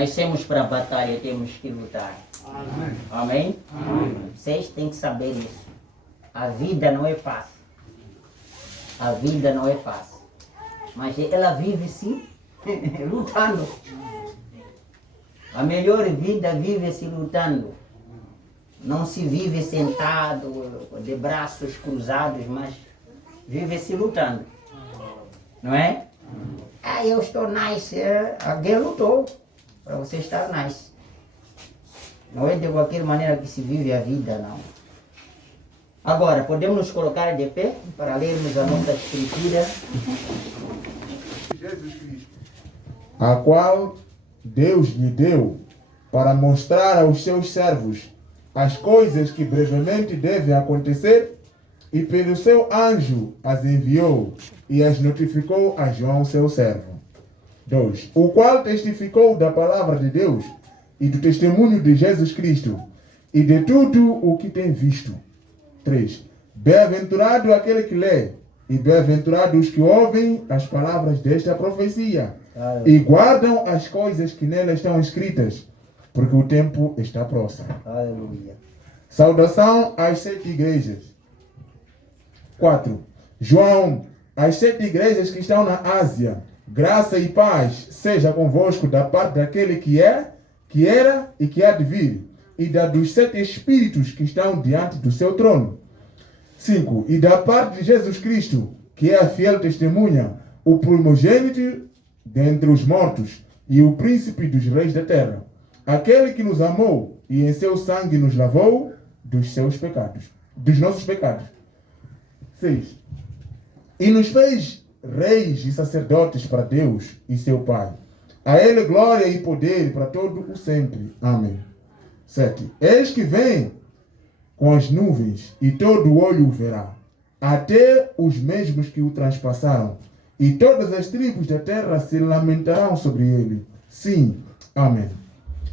Nascemos para a batalha, temos que lutar. Amém? Amém? Amém. Vocês têm que saber isso. A vida não é fácil. A vida não é fácil. Mas ela vive sim, lutando. A melhor vida vive-se lutando. Não se vive sentado, de braços cruzados, mas vive-se lutando. Não é? Ah, eu estou nice. Alguém lutou para você estar nice. Não é de qualquer maneira que se vive a vida, não. Agora, podemos nos colocar de pé para lermos a nossa escritura. Jesus Cristo, a qual Deus lhe deu para mostrar aos seus servos as coisas que brevemente devem acontecer, e pelo seu anjo as enviou e as notificou a João, seu servo. 2. O qual testificou da palavra de Deus e do testemunho de Jesus Cristo e de tudo o que tem visto. 3. Bem-aventurado aquele que lê e bem-aventurados os que ouvem as palavras desta profecia e guardam as coisas que nela estão escritas, porque o tempo está próximo. Aleluia. Saudação às 7 igrejas. 4. João, as 7 igrejas que estão na Ásia, graça e paz seja convosco da parte daquele que é, que era e que há de vir, e da dos 7 espíritos que estão diante do seu trono. 5. E da parte de Jesus Cristo, que é a fiel testemunha, o primogênito dentre os mortos e o príncipe dos reis da terra, aquele que nos amou e em seu sangue nos lavou dos seus pecados, dos nossos pecados. 6. E nos fez reis e sacerdotes para Deus e seu Pai. A Ele glória e poder para todo o sempre. Amém. 7. Eis que vem com as nuvens, e todo olho o verá, até os mesmos que o transpassaram, e todas as tribos da terra se lamentarão sobre ele. Sim. Amém.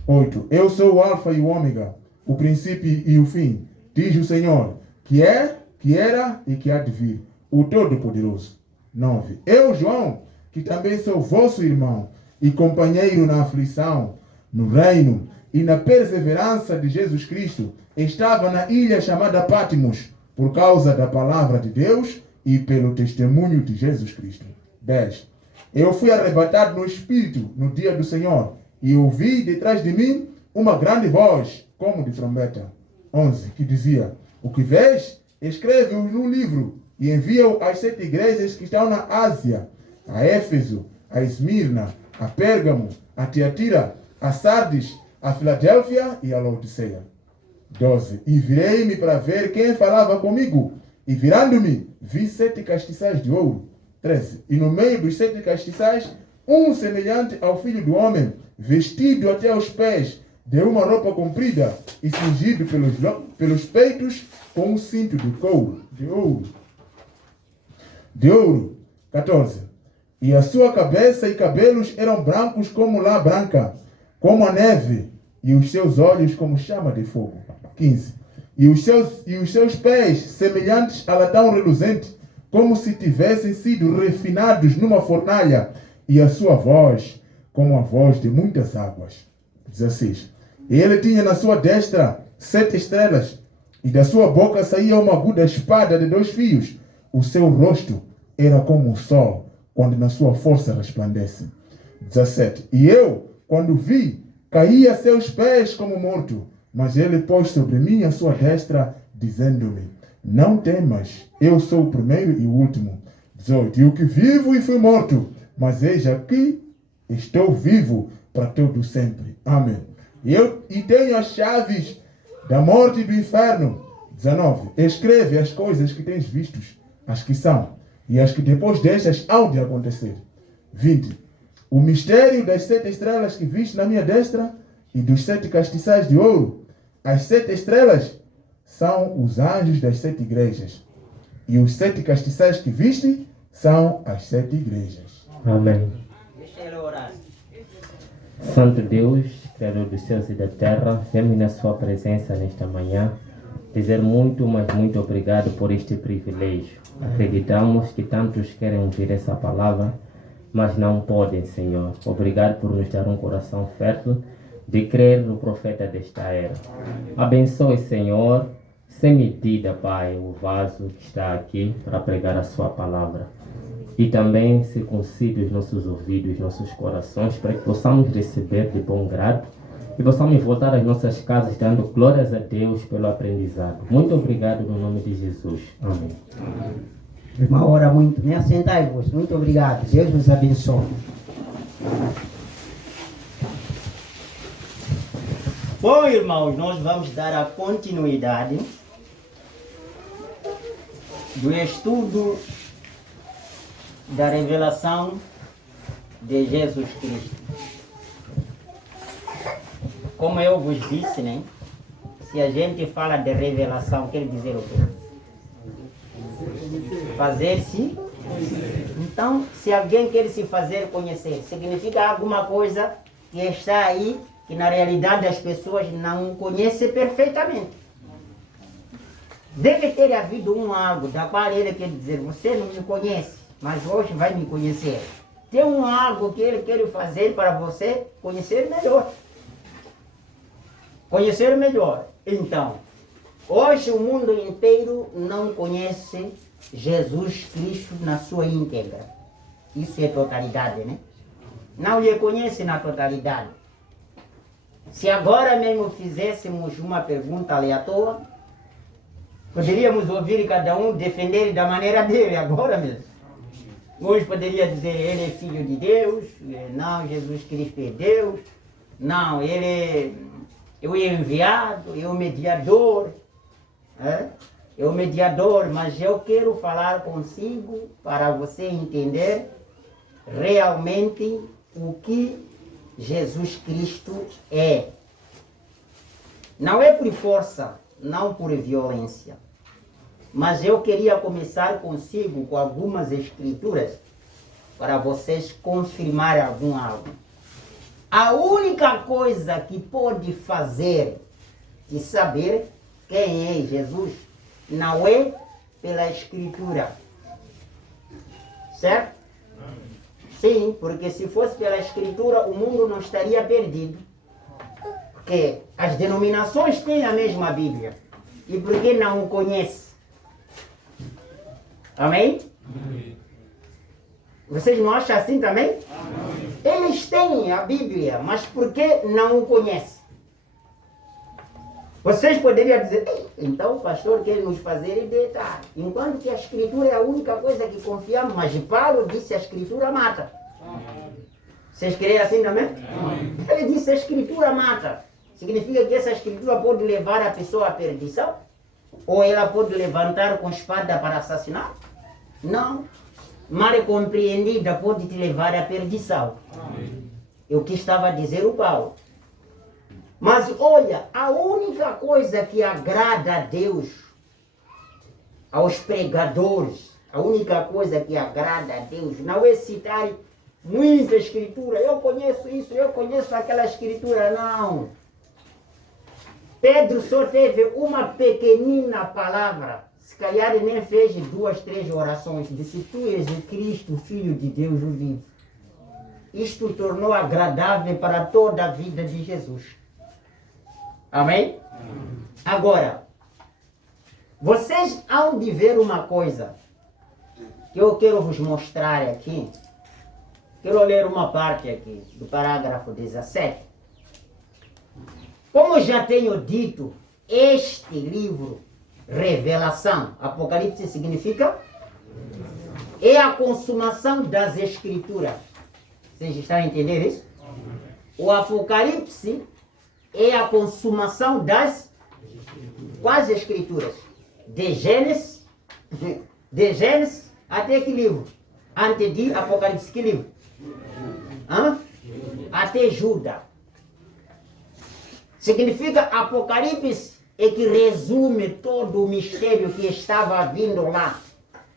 8. Eu sou o Alfa e o Ômega, o princípio e o fim, diz o Senhor, que é, que era e que há de vir, o Todo-Poderoso. 9. Eu, João, que também sou vosso irmão e companheiro na aflição, no reino e na perseverança de Jesus Cristo, estava na ilha chamada Patmos, por causa da palavra de Deus e pelo testemunho de Jesus Cristo. 10. Eu fui arrebatado no Espírito no dia do Senhor, e ouvi detrás de mim uma grande voz, como de trombeta. 11. Que dizia: o que vês, escreve-o num livro, e envia-o às 7 igrejas que estão na Ásia, a Éfeso, a Esmirna, a Pérgamo, a Tiatira, a Sardes, a Filadélfia e a Laodiceia. 12. E virei-me para ver quem falava comigo, e virando-me, vi 7 castiçais de ouro. 13. E no meio dos 7 castiçais, um semelhante ao Filho do Homem, vestido até aos pés de uma roupa comprida e cingido pelos peitos com um cinto de couro, de ouro. 14. E a sua cabeça e cabelos eram brancos como lã branca, como a neve, e os seus olhos como chama de fogo. 15. E os seus pés semelhantes a latão reluzente, como se tivessem sido refinados numa fornalha, e a sua voz como a voz de muitas águas. 16. E ele tinha na sua destra 7 estrelas, e da sua boca saía uma aguda espada de 2 fios. O seu rosto era como o sol, quando na sua força resplandece. 17. E eu, quando vi, caí a seus pés como morto, mas ele pôs sobre mim a sua destra, dizendo-me: não temas, eu sou o primeiro e o último. 18. E o que vivo e fui morto, mas eis aqui estou vivo para todo sempre. Amém. E tenho as chaves da morte e do inferno. 19. Escreve as coisas que tens vistos, as que são, e as que depois destas hão de acontecer. 20. O mistério das 7 estrelas que viste na minha destra e dos 7 castiçais de ouro. As 7 estrelas são os anjos das 7 igrejas. E os 7 castiçais que viste são as 7 igrejas. Amém. Deixa ele orar. Santo Deus, Criador dos céus e da terra, viemos na sua presença nesta manhã dizer muito, mas muito obrigado por este privilégio. Acreditamos que tantos querem ouvir essa palavra, mas não podem, Senhor. Obrigado por nos dar um coração fértil de crer no profeta desta era. Abençoe, Senhor, sem medida, Pai, o vaso que está aqui para pregar a sua palavra. E também circuncide os nossos ouvidos, nossos corações, para que possamos receber de bom grado e possamos voltar às nossas casas dando glórias a Deus pelo aprendizado. Muito obrigado no nome de Jesus. Amém. Irmão, ora muito, né? Assentai-vos. Muito obrigado. Deus vos abençoe. Bom, irmãos, nós vamos dar a continuidade do estudo da revelação de Jesus Cristo. Como eu vos disse, né? Se a gente fala de revelação, quer dizer o quê? Fazer-se. Então, se alguém quer se fazer conhecer, significa alguma coisa que está aí, que na realidade as pessoas não conhecem perfeitamente. Deve ter havido algo da qual ele quer dizer, você não me conhece, mas hoje vai me conhecer. Tem algo que ele quer fazer para você conhecer melhor. Conhecer melhor. Então, hoje o mundo inteiro não conhece Jesus Cristo na sua íntegra. Isso é totalidade, né? Não lhe conhece na totalidade. Se agora mesmo fizéssemos uma pergunta aleatória, poderíamos ouvir cada um defender da maneira dele, agora mesmo. Hoje poderia dizer, ele é filho de Deus, não, Jesus Cristo é Deus, não, ele é o enviado, é o mediador, é o mediador, mas eu quero falar consigo para você entender realmente o que Jesus Cristo é. Não é por força, não por violência. Mas eu queria começar consigo com algumas escrituras para vocês confirmarem algo. A única coisa que pode fazer de saber quem é Jesus não é pela escritura. Certo? Sim, porque se fosse pela escritura o mundo não estaria perdido. Porque as denominações têm a mesma Bíblia. E por que não o conhece? Amém? Amém. Vocês não acham assim também? Amém. Eles têm a Bíblia, mas por que não o conhecem? Vocês poderiam dizer, então o pastor quer nos fazer idear. Enquanto que a escritura é a única coisa que confiamos, mas Paulo disse a escritura mata. Amém. Vocês creem assim também? Amém. Ele disse a escritura mata. Significa que essa escritura pode levar a pessoa à perdição? Ou ela pode levantar com espada para assassinar? Não. Mal compreendida pode te levar à perdição. Amém. É o que estava a dizer o Paulo. Mas olha, a única coisa que agrada a Deus, aos pregadores, a única coisa que agrada a Deus não é citar muita escritura. Eu conheço isso, eu conheço aquela escritura. Não. Pedro só teve uma pequenina palavra. Se calhar ele nem fez 2, 3 orações. Disse, tu és o Cristo, Filho de Deus o vivo. Isto tornou agradável para toda a vida de Jesus. Amém? Amém. Agora, vocês hão de ver uma coisa que eu quero vos mostrar aqui. Quero ler uma parte aqui do parágrafo 17. Como já tenho dito, este livro, Revelação, Apocalipse significa? É a consumação das Escrituras. Vocês estão a entender isso? O Apocalipse é a consumação das quais Escrituras? De Gênesis até que livro? Antes de Apocalipse, que livro? Até Judas. Significa Apocalipse é que resume todo o mistério que estava vindo lá.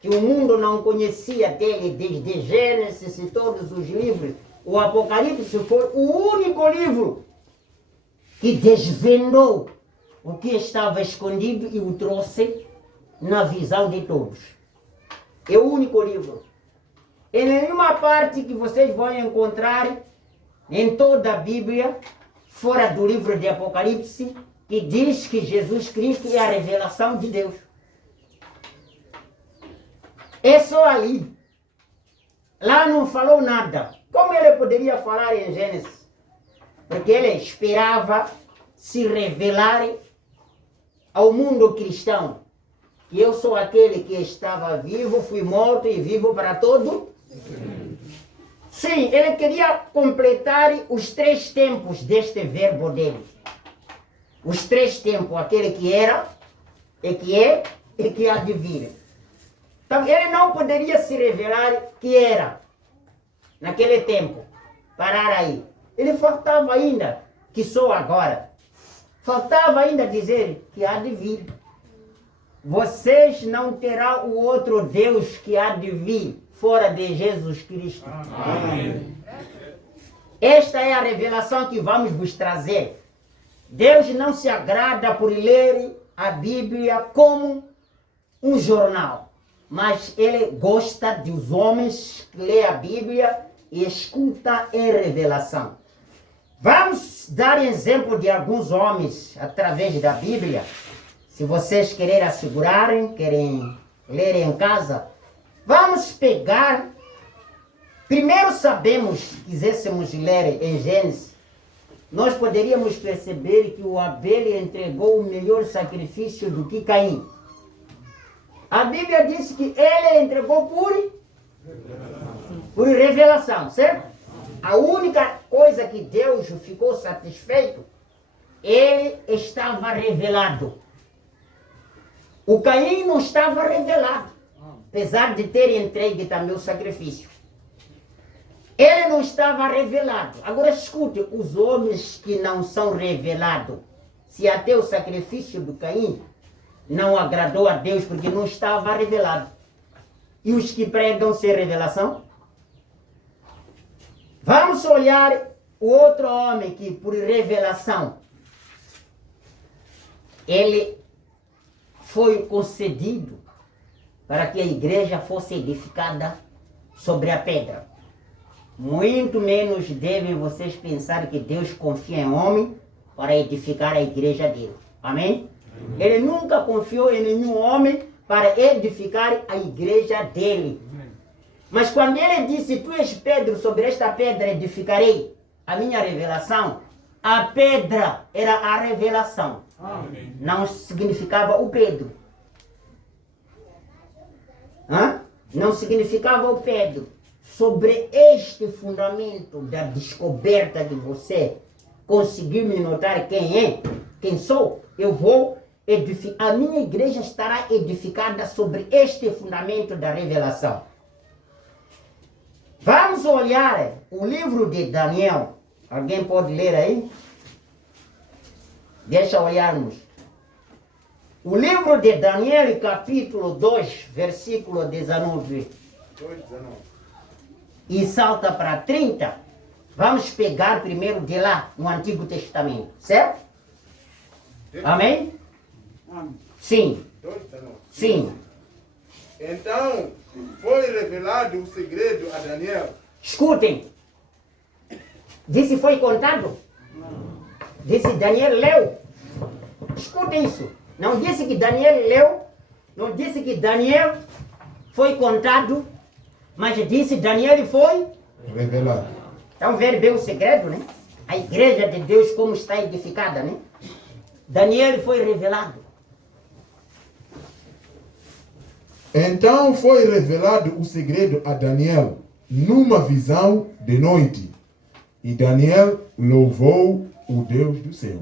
Que o mundo não conhecia dele desde Gênesis e todos os livros. O Apocalipse foi o único livro que desvendou o que estava escondido e o trouxe na visão de todos. É o único livro. Em nenhuma parte que vocês vão encontrar em toda a Bíblia, fora do livro de Apocalipse, que diz que Jesus Cristo é a revelação de Deus. É só ali. Lá não falou nada. Como ele poderia falar em Gênesis? Porque ele esperava se revelar ao mundo cristão. Que eu sou aquele que estava vivo, fui morto e vivo para todo. Sim, ele queria completar os 3 tempos deste verbo dele. Os 3 tempos, aquele que era, e que é, e que há de vir. Então, ele não poderia se revelar que era, naquele tempo. Parar aí. Ele faltava ainda, que sou agora. Faltava ainda dizer que há de vir. Vocês não terão o outro Deus que há de vir, fora de Jesus Cristo. Amém. Esta é a revelação que vamos vos trazer. Deus não se agrada por ler a Bíblia como um jornal, mas Ele gosta dos homens que lêem a Bíblia e escuta em revelação. Vamos dar exemplo de alguns homens através da Bíblia. Se vocês querem assegurarem, querem ler em casa, vamos pegar. Primeiro sabemos, se quiséssemos ler em Gênesis, nós poderíamos perceber que o Abel entregou o melhor sacrifício do que Caim. A Bíblia diz que ele entregou por revelação, certo? A única coisa que Deus ficou satisfeito, ele estava revelado. O Caim não estava revelado, apesar de ter entregue também o sacrifício. Ele não estava revelado. Agora escute, os homens que não são revelados, se até o sacrifício do Caim não agradou a Deus porque não estava revelado. E os que pregam sem revelação? Vamos olhar o outro homem que por revelação, ele foi concedido para que a igreja fosse edificada sobre a pedra. Muito menos devem vocês pensar que Deus confia em homem para edificar a igreja dele. Amém? Ele nunca confiou em nenhum homem para edificar a igreja dele. Mas quando ele disse, tu és Pedro, sobre esta pedra edificarei a minha revelação, a pedra era a revelação. Amém. Não significava o Pedro. Não significava o Pedro. Sobre este fundamento da descoberta de você conseguir me notar quem é, quem sou, eu vou edificar. A minha igreja estará edificada sobre este fundamento da revelação. Vamos olhar o livro de Daniel. Alguém pode ler aí? Deixa olharmos. O livro de Daniel, capítulo 2, versículo 19. 2:19. E salta para 30. Vamos pegar primeiro de lá, no Antigo Testamento. Certo? Amém? Amém. Sim. 2:19. Sim. Então, foi revelado o segredo a Daniel. Escutem. Disse foi contado? Não. Disse Daniel leu. Escutem isso. Não disse que Daniel leu. Não disse que Daniel foi contado. Mas disse Daniel foi revelado. Então, ver bem o segredo, né? A igreja de Deus como está edificada, né? Daniel foi revelado. Então foi revelado o segredo a Daniel numa visão de noite. E Daniel louvou o Deus do céu.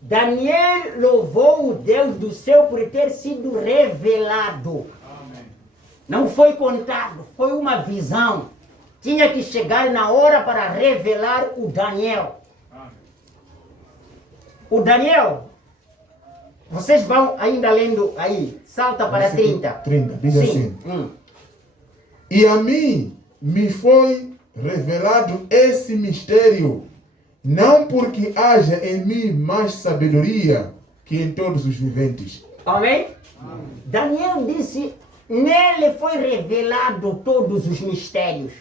Daniel louvou o Deus do céu por ter sido revelado. Amém. Não foi contado, foi uma visão. Tinha que chegar na hora para revelar o Daniel. Amém. O Daniel, vocês vão ainda lendo aí, salta para 30. 30, diz assim. E a mim me foi revelado esse mistério, não porque haja em mim mais sabedoria que em todos os viventes. Amém? Amém. Daniel disse, nele foi revelado todos os mistérios.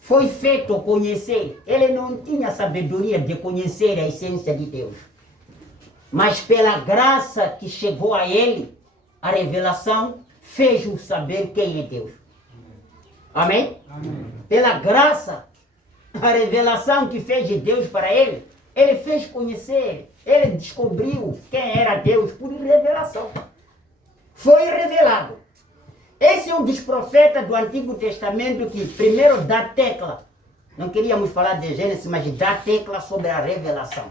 Foi feito conhecer. Ele não tinha sabedoria de conhecer a essência de Deus. Mas pela graça que chegou a ele, a revelação fez-o saber quem é Deus. Amém? Amém? Pela graça, a revelação que fez de Deus para ele, ele fez conhecer, ele descobriu quem era Deus por revelação. Foi revelado. Esse é um dos profetas do Antigo Testamento que primeiro dá tecla. Não queríamos falar de Gênesis, mas dá tecla sobre a revelação.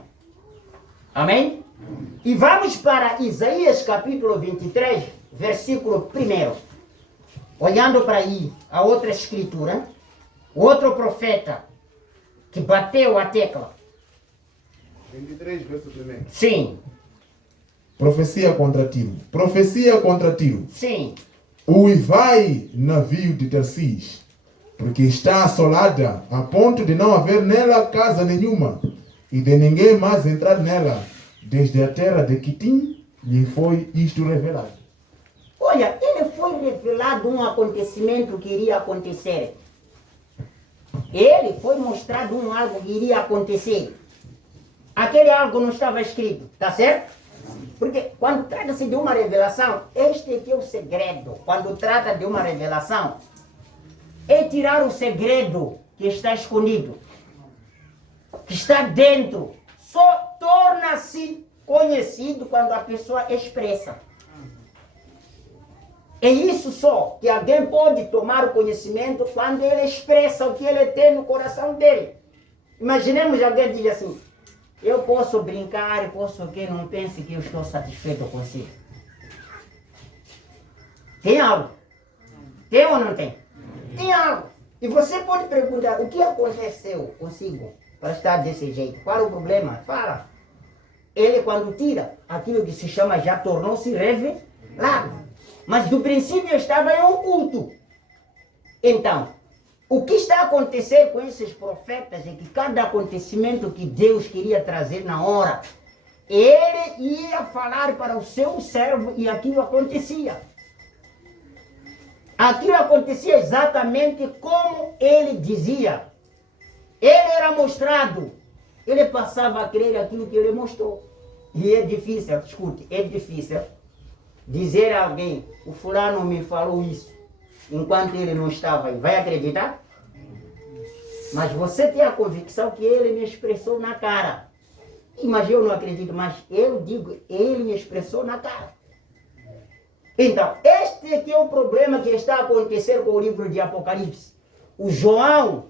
Amém? E vamos para Isaías capítulo 23, versículo 1. Olhando para aí a outra escritura, outro profeta que bateu a tecla. 23, verso 1. Sim. Profecia contra Tiro. Profecia contra Tiro. Sim. Uivai, navio de Tarsis, porque está assolada a ponto de não haver nela casa nenhuma e de ninguém mais entrar nela. Desde a terra de Quitim lhe foi isto revelado. Olha, ele foi revelado um acontecimento que iria acontecer. Ele foi mostrado algo que iria acontecer. Aquele algo não estava escrito, tá certo? Porque quando trata-se de uma revelação, este aqui é o segredo. Quando trata de uma revelação, é tirar o segredo que está escondido, que está dentro. Só torna-se conhecido quando a pessoa expressa. É isso só, que alguém pode tomar o conhecimento quando ele expressa o que ele tem no coração dele. Imaginemos alguém diz assim, eu posso brincar, eu posso o quê? Não pense que eu estou satisfeito consigo. Tem algo? Tem ou não tem? Tem algo. E você pode perguntar, o que aconteceu consigo para estar desse jeito? Qual é o problema? Fala. Ele quando tira, aquilo que se chama já tornou-se revelado. Mas do princípio estava em oculto. Então, o que está a acontecer com esses profetas é que cada acontecimento que Deus queria trazer na hora, ele ia falar para o seu servo e aquilo acontecia. Aquilo acontecia exatamente como ele dizia. Ele era mostrado. Ele passava a crer aquilo que ele mostrou. E é difícil, escute, é difícil dizer a alguém, o fulano me falou isso, enquanto ele não estava aí. Vai acreditar? Mas você tem a convicção que ele me expressou na cara. Mas eu não acredito, mas eu digo, ele me expressou na cara. Então, este aqui é o problema que está a acontecer com o livro de Apocalipse. O João,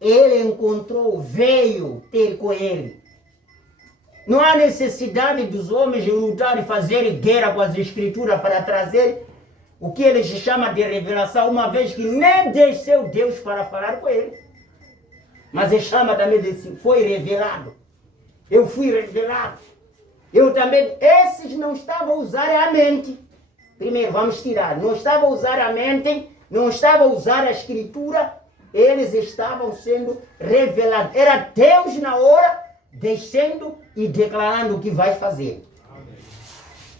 ele encontrou, veio ter com ele. Não há necessidade dos homens de lutar e fazer guerra com as escrituras para trazer o que ele chama de revelação, uma vez que nem desceu Deus para falar com ele. Mas ele chama também de foi revelado. Eu fui revelado. Eu também, esses não estavam a usar a mente. Primeiro, vamos tirar. Não estavam a usar a mente, não estavam a usar a escritura, eles estavam sendo revelados. Era Deus na hora, descendo e declarando o que vai fazer.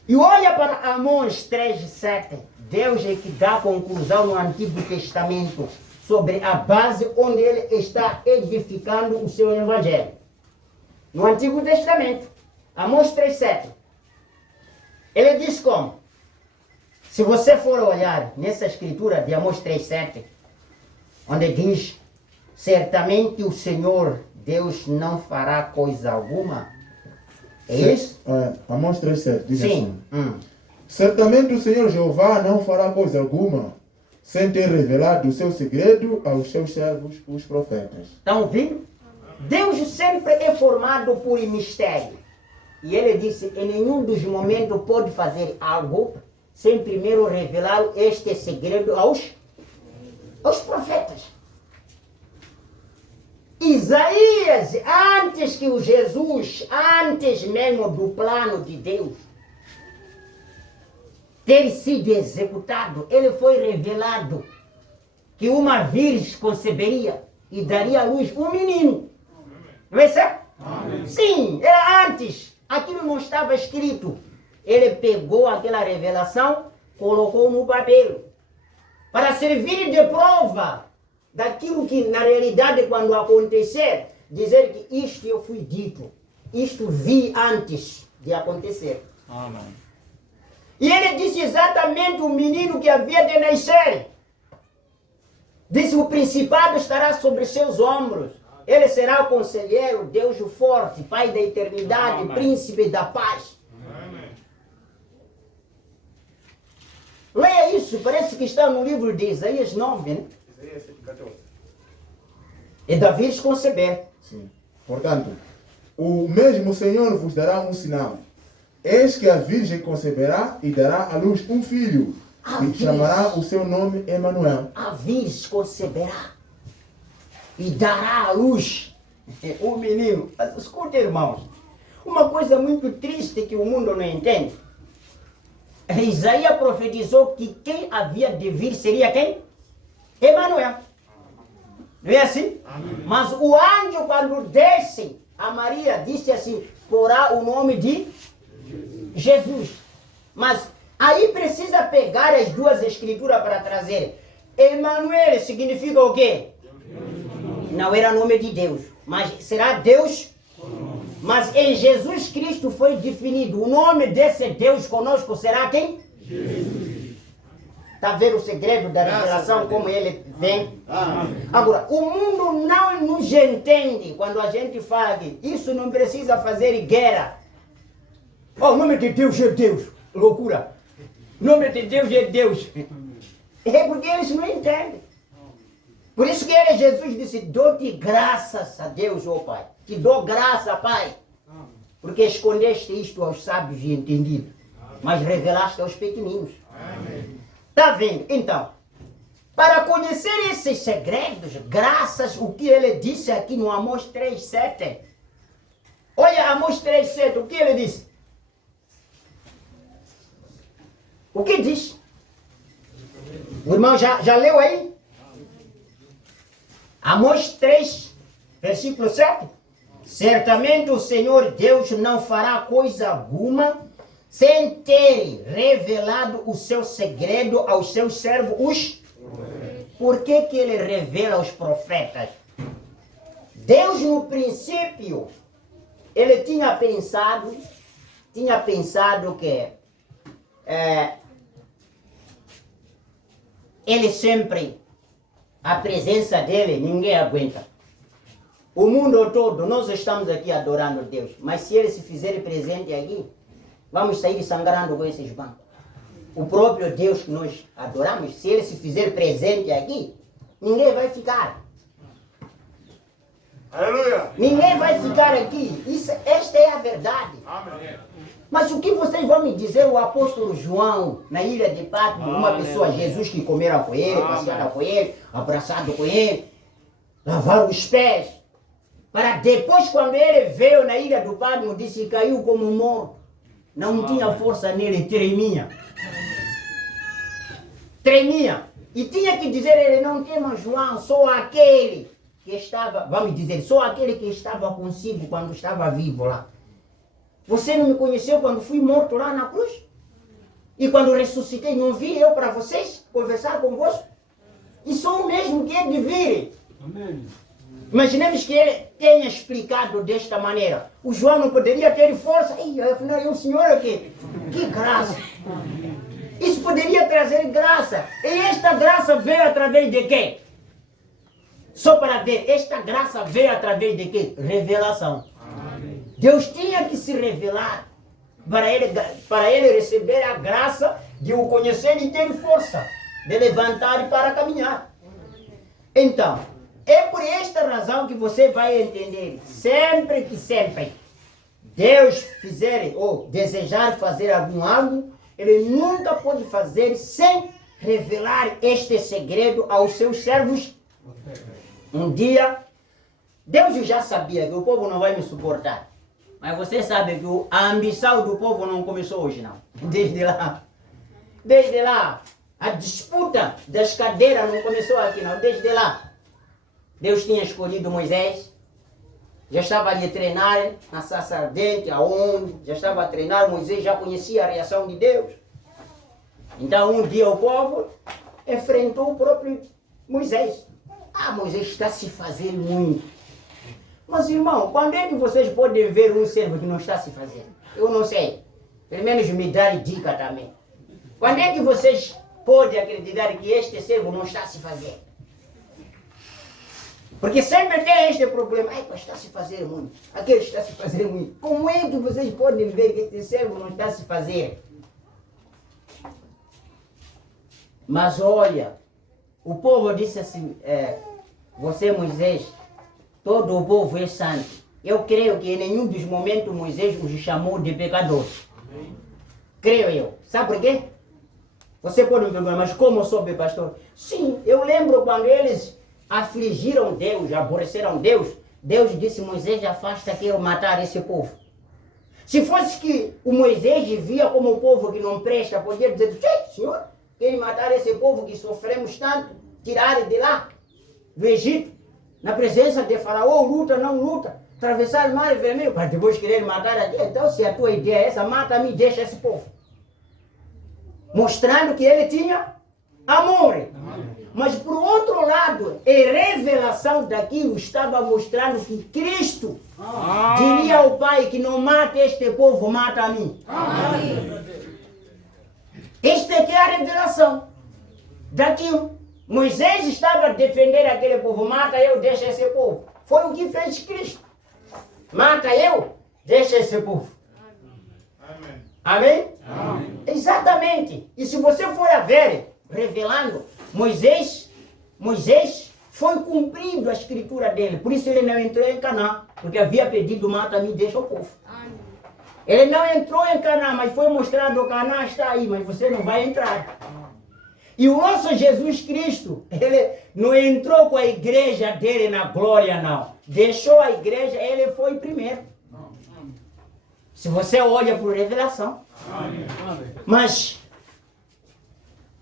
E olha para Amós 3:7. Deus é que dá conclusão no Antigo Testamento sobre a base onde ele está edificando o seu evangelho. No Antigo Testamento, Amós 3:7. Ele diz como? Se você for olhar nessa escritura de Amós 3:7, onde diz, certamente o Senhor Deus não fará coisa alguma. É isso? Amós 3:7 diz Sim. assim. Certamente o Senhor Jeová não fará coisa alguma, sem ter revelado o seu segredo aos seus servos, os profetas. Estão ouvindo? Deus sempre é formado por mistério. E ele disse, em nenhum dos momentos pode fazer algo sem primeiro revelar este segredo aos profetas. Isaías, antes que o Jesus, antes mesmo do plano de Deus ter sido executado, ele foi revelado que uma virgem conceberia e daria à luz um menino. Não é certo? Amém. Sim, era antes. Aquilo não estava escrito. Ele pegou aquela revelação, colocou no papel. para servir de prova daquilo que na realidade quando acontecer, dizer que isto eu fui dito, isto vi antes de acontecer. Amém. E ele disse exatamente o menino que havia de nascer. Disse: o principado estará sobre seus ombros. Ele será o conselheiro, Deus o forte, Pai da eternidade, Amém. Príncipe da paz. Leia isso, parece que está no livro de Isaías 9, né? E Davi se conceber. Sim. Portanto, o mesmo Senhor vos dará um sinal. Eis que a virgem conceberá e dará à luz um filho, e chamará o seu nome Emanuel. A virgem conceberá e dará à luz o menino. Mas escuta, irmãos, uma coisa muito triste que o mundo não entende. Isaías profetizou que quem havia de vir seria quem? Emanuel. Não é assim? Amém. Mas o anjo, quando desce a Maria, disse assim: porá o nome de Jesus. Mas aí precisa pegar as duas escrituras para trazer. Emanuel significa o quê? Não era nome de Deus, mas será Deus? Mas em Jesus Cristo foi definido. O nome desse Deus conosco será quem? Jesus. Está vendo o segredo da revelação, como ele vem? Agora, o mundo não nos entende quando a gente fala que isso não precisa fazer guerra. Oh, o nome de Deus é Deus. Loucura. O nome de Deus é Deus. É porque eles não entendem. Por isso que ele, Jesus, disse: dou-te graças a Deus, ó Pai. Te dou graça, Pai. Porque escondeste isto aos sábios e entendidos, mas revelaste aos pequeninos. Está vendo? Então, para conhecer esses segredos, graças ao que ele disse aqui no Amós 3,7. Olha Amós 3,7, o que ele disse? O que diz? O irmão já leu aí? Amós 3, versículo 7. Certamente o Senhor Deus não fará coisa alguma sem ter revelado o seu segredo aos seus servos. Por que que ele revela aos profetas? Deus no princípio, ele tinha pensado que ele sempre, a presença dele, ninguém aguenta. O mundo todo, nós estamos aqui adorando Deus, mas se ele se fizer presente aqui, vamos sair sangrando com esses bancos. O próprio Deus que nós adoramos, se ele se fizer presente aqui, ninguém vai ficar. Aleluia! Ninguém vai ficar aqui. Esta é a verdade. Amém. Mas o que vocês vão me dizer, o apóstolo João, na ilha de Patmos, uma pessoa, Jesus, que comeram com ele, passearam com ele, abraçado com ele, lavaram os pés, para depois, quando ele veio na ilha do Patmos, disse que caiu como morto. Não tinha força nele, tremia. Tremia. E tinha que dizer ele: não tema João, só aquele que estava, vamos dizer, só aquele que estava consigo quando estava vivo lá. Você não me conheceu quando fui morto lá na cruz? E quando ressuscitei, não vi eu para vocês conversar convosco? E sou o mesmo que é de vir. Amém. Imaginemos que ele tenha explicado desta maneira. O João não poderia ter força. Ei, afinal, é o Senhor aqui. Que graça. Isso poderia trazer graça. E esta graça veio através de quê? Só para ver, esta graça veio através de quê? Revelação. Amém. Deus tinha que se revelar para ele receber a graça de o conhecer e ter força de levantar e para caminhar. Então, é por esta razão que você vai entender, sempre Deus fizer ou desejar fazer algum algo, ele nunca pode fazer sem revelar este segredo aos seus servos. Um dia, Deus já sabia que o povo não vai me suportar. Mas você sabe que a ambição do povo não começou hoje, não. Desde lá, a disputa das cadeiras não começou aqui, não. Desde lá. Deus tinha escolhido Moisés, já estava ali a treinar na sarça ardente, aonde, já estava a treinar, Moisés já conhecia a reação de Deus. Então um dia o povo enfrentou o próprio Moisés. Ah, Moisés está se fazendo muito. Mas, irmão, quando é que vocês podem ver um servo que não está se fazendo? Eu não sei. Pelo menos me dar dica também. Quando é que vocês podem acreditar que este servo não está se fazendo? Porque sempre tem este problema. Ai, está se fazendo muito. Aquele está se fazendo muito. Como é que vocês podem ver que este servo não está se fazendo? Mas olha, o povo disse assim, você Moisés, todo o povo é santo. Eu creio que em nenhum dos momentos Moisés os chamou de pecadores. Creio eu. Sabe por quê? Você pode me perguntar, mas como soube, pastor? Sim, eu lembro quando eles afligiram Deus, aborreceram Deus, Deus disse, Moisés, afasta que eu matar esse povo. Se fosse que o Moisés via como um povo que não presta, podia dizer, senhor, querem matar esse povo que sofremos tanto, tirar de lá, do Egito, na presença de Faraó, luta, não luta, atravessar o mar vermelho, para depois querer matar aqui. Então, se a tua ideia é essa, mata-me e deixa esse povo. Mostrando que ele tinha amor. Mas, por outro lado, em revelação daquilo, estava mostrando que Cristo diria ao Pai que não mata este povo, mata a mim. Esta é que é a revelação daquilo. Moisés estava a defender aquele povo, mata eu, deixa esse povo. Foi o que fez Cristo. Mata eu, deixa esse povo. Amém? Amém? Exatamente. E se você for a ver, revelando, Moisés foi cumprido a escritura dele. Por isso ele não entrou em Canaã, porque havia pedido, mata-me e deixa o povo. Ele não entrou em Canaã, mas foi mostrado, o Canaã está aí, mas você não vai entrar. E o nosso Jesus Cristo, ele não entrou com a igreja dele na glória, não. Deixou a igreja, ele foi primeiro. Se você olha por revelação. Mas,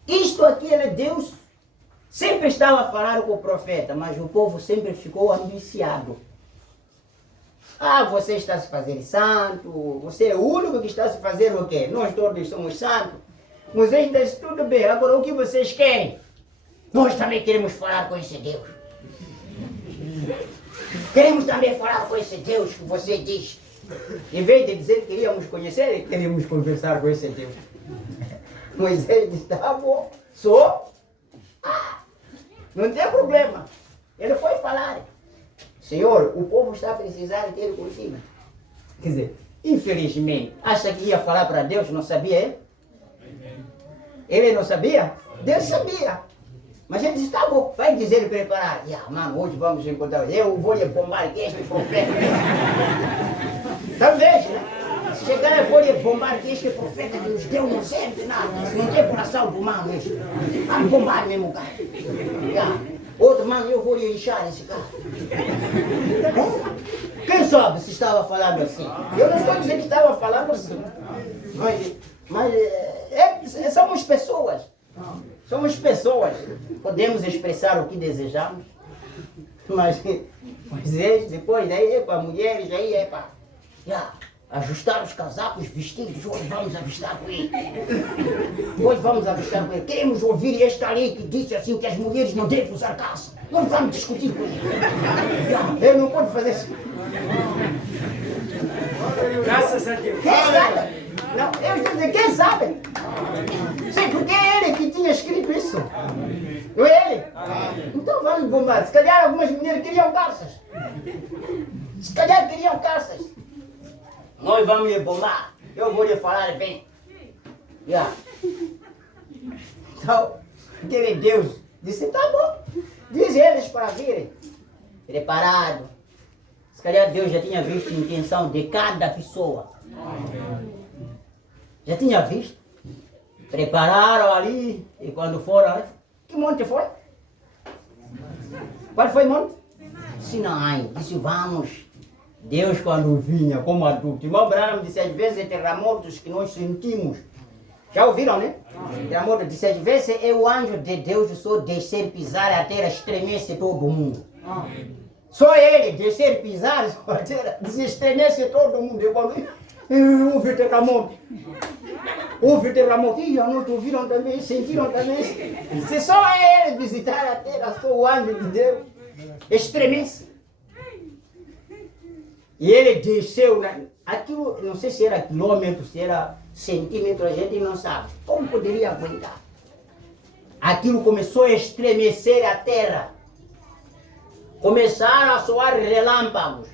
isto aqui, Deus sempre estava a falar com o profeta, mas o povo sempre ficou ambiciado. Ah, você está se fazendo santo, você é o único que está se fazendo o quê? Nós todos somos santos. Moisés disse, tudo bem, agora o que vocês querem? Nós também queremos falar com esse Deus. Queremos também falar com esse Deus que você diz. Em vez de dizer que queríamos conhecer, queríamos conversar com esse Deus. Moisés disse, tá bom, sou. Não tem problema. Ele foi falar. Senhor, o povo está precisando ter consigo. Quer dizer, infelizmente, acha que ia falar para Deus, não sabia ele? Ele não sabia? Deus sabia. Mas ele disse, tá bom, vai dizer preparar. Mano, hoje vamos encontrar. Eu vou lhe bombar aqui este profeta. Talvez, né? Se chegar eu vou lhe bombar aqui este profeta que os deu, não serve nada. Não tem coração do humano isso. Vai bombar mesmo, cara. Outro, mano, eu vou lhe inchar esse cara. Quem sabe se estava falando assim? Eu não estou dizendo que estava falando assim. Mas somos pessoas. Somos pessoas. Podemos expressar o que desejamos. Mas depois daí é para mulheres, aí é para ajustar os casacos, vestidos. Hoje vamos avistar com ele. Hoje vamos avistar com ele. Queremos ouvir esta lei que disse assim que as mulheres não devem usar calça. Não vamos discutir com ele. Ele não pode fazer isso. Graças a Deus. Quem sabe? Não, eu estou dizendo, quem sabe? Sim, porque é ele que tinha escrito isso. Não é ele? Então vamos bombar. Se calhar algumas mulheres queriam calças. Se calhar queriam calças. Nós vamos lhe bombar. Eu vou lhe falar bem. Então, aquele Deus disse, tá bom. Diz eles para virem. Preparado. Se calhar Deus já tinha visto a intenção de cada pessoa. Já tinha visto. Prepararam ali. E quando foram, que monte foi? Qual foi o monte? Sinai. Disse, vamos. Deus quando vinha como adulto. Irmão Branham disse, às vezes, terremotos que nós sentimos. Já ouviram, né? Terremoto disse, às vezes, é o anjo de Deus só descer, pisar, a terra estremece todo mundo. Só ele descer, pisar, a terra estremece todo mundo. Houve terremoto. Houve terremoto. E a noite ouviram também, sentiram também. Se só ele visitar a terra, só o anjo de Deus estremece. E ele desceu, aquilo, não sei se era quilômetro, se era centímetro, a gente não sabe. Como poderia aguentar? Aquilo começou a estremecer a terra. Começaram a soar relâmpagos.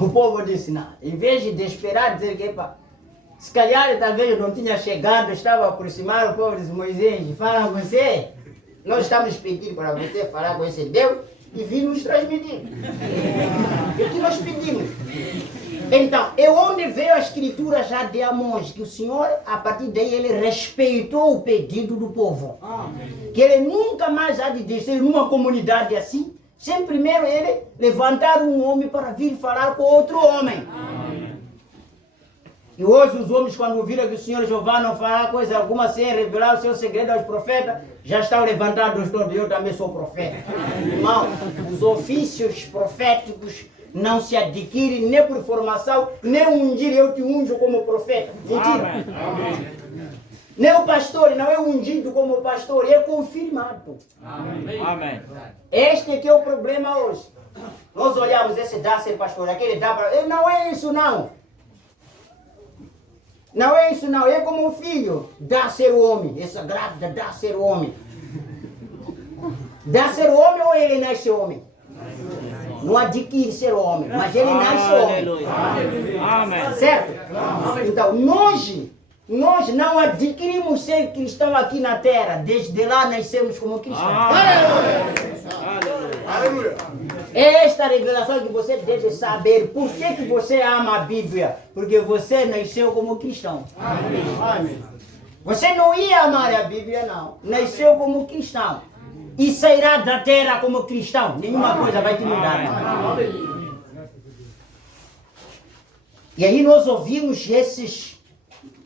O povo disse, não, em vez de esperar, dizer que, epa, se calhar talvez eu não tinha chegado, estava aproximado, o povo disse, Moisés, fala com você. Nós estamos pedindo para você falar com esse Deus e vir nos transmitir. O que nós pedimos? Então, é onde veio a escritura já de Amós, que o Senhor, a partir daí, ele respeitou o pedido do povo. Que ele nunca mais há de descer numa comunidade assim, sem primeiro ele levantar um homem para vir falar com outro homem. E hoje os homens, quando ouviram que o Senhor Jeová não fará coisa alguma sem revelar o seu segredo aos profetas, já estão levantados todos. Eu também sou profeta. Irmão, os ofícios proféticos não se adquirem nem por formação, nem ungir, eu te unjo como profeta. Mentira. Nem o pastor não é ungido como pastor, é confirmado. Amém. Este aqui é o problema hoje. Nós olhamos, esse dá a ser pastor, aquele dá para... Não é isso não. Não é isso não, é como o filho, dá a ser homem, essa grávida dá a ser homem. Dá a ser homem ou ele nasce homem? Não adquire ser homem, mas ele nasce homem. Amém. Certo? Então, nós não adquirimos ser cristão aqui na terra, desde lá nascemos como cristãos. Aleluia. Esta revelação que você deve saber. Por que você ama a Bíblia? Porque você nasceu como cristão. Amém. Você não ia amar a Bíblia, não. Nasceu como cristão. E sairá da terra como cristão. Nenhuma coisa vai te mudar. E aí nós ouvimos esses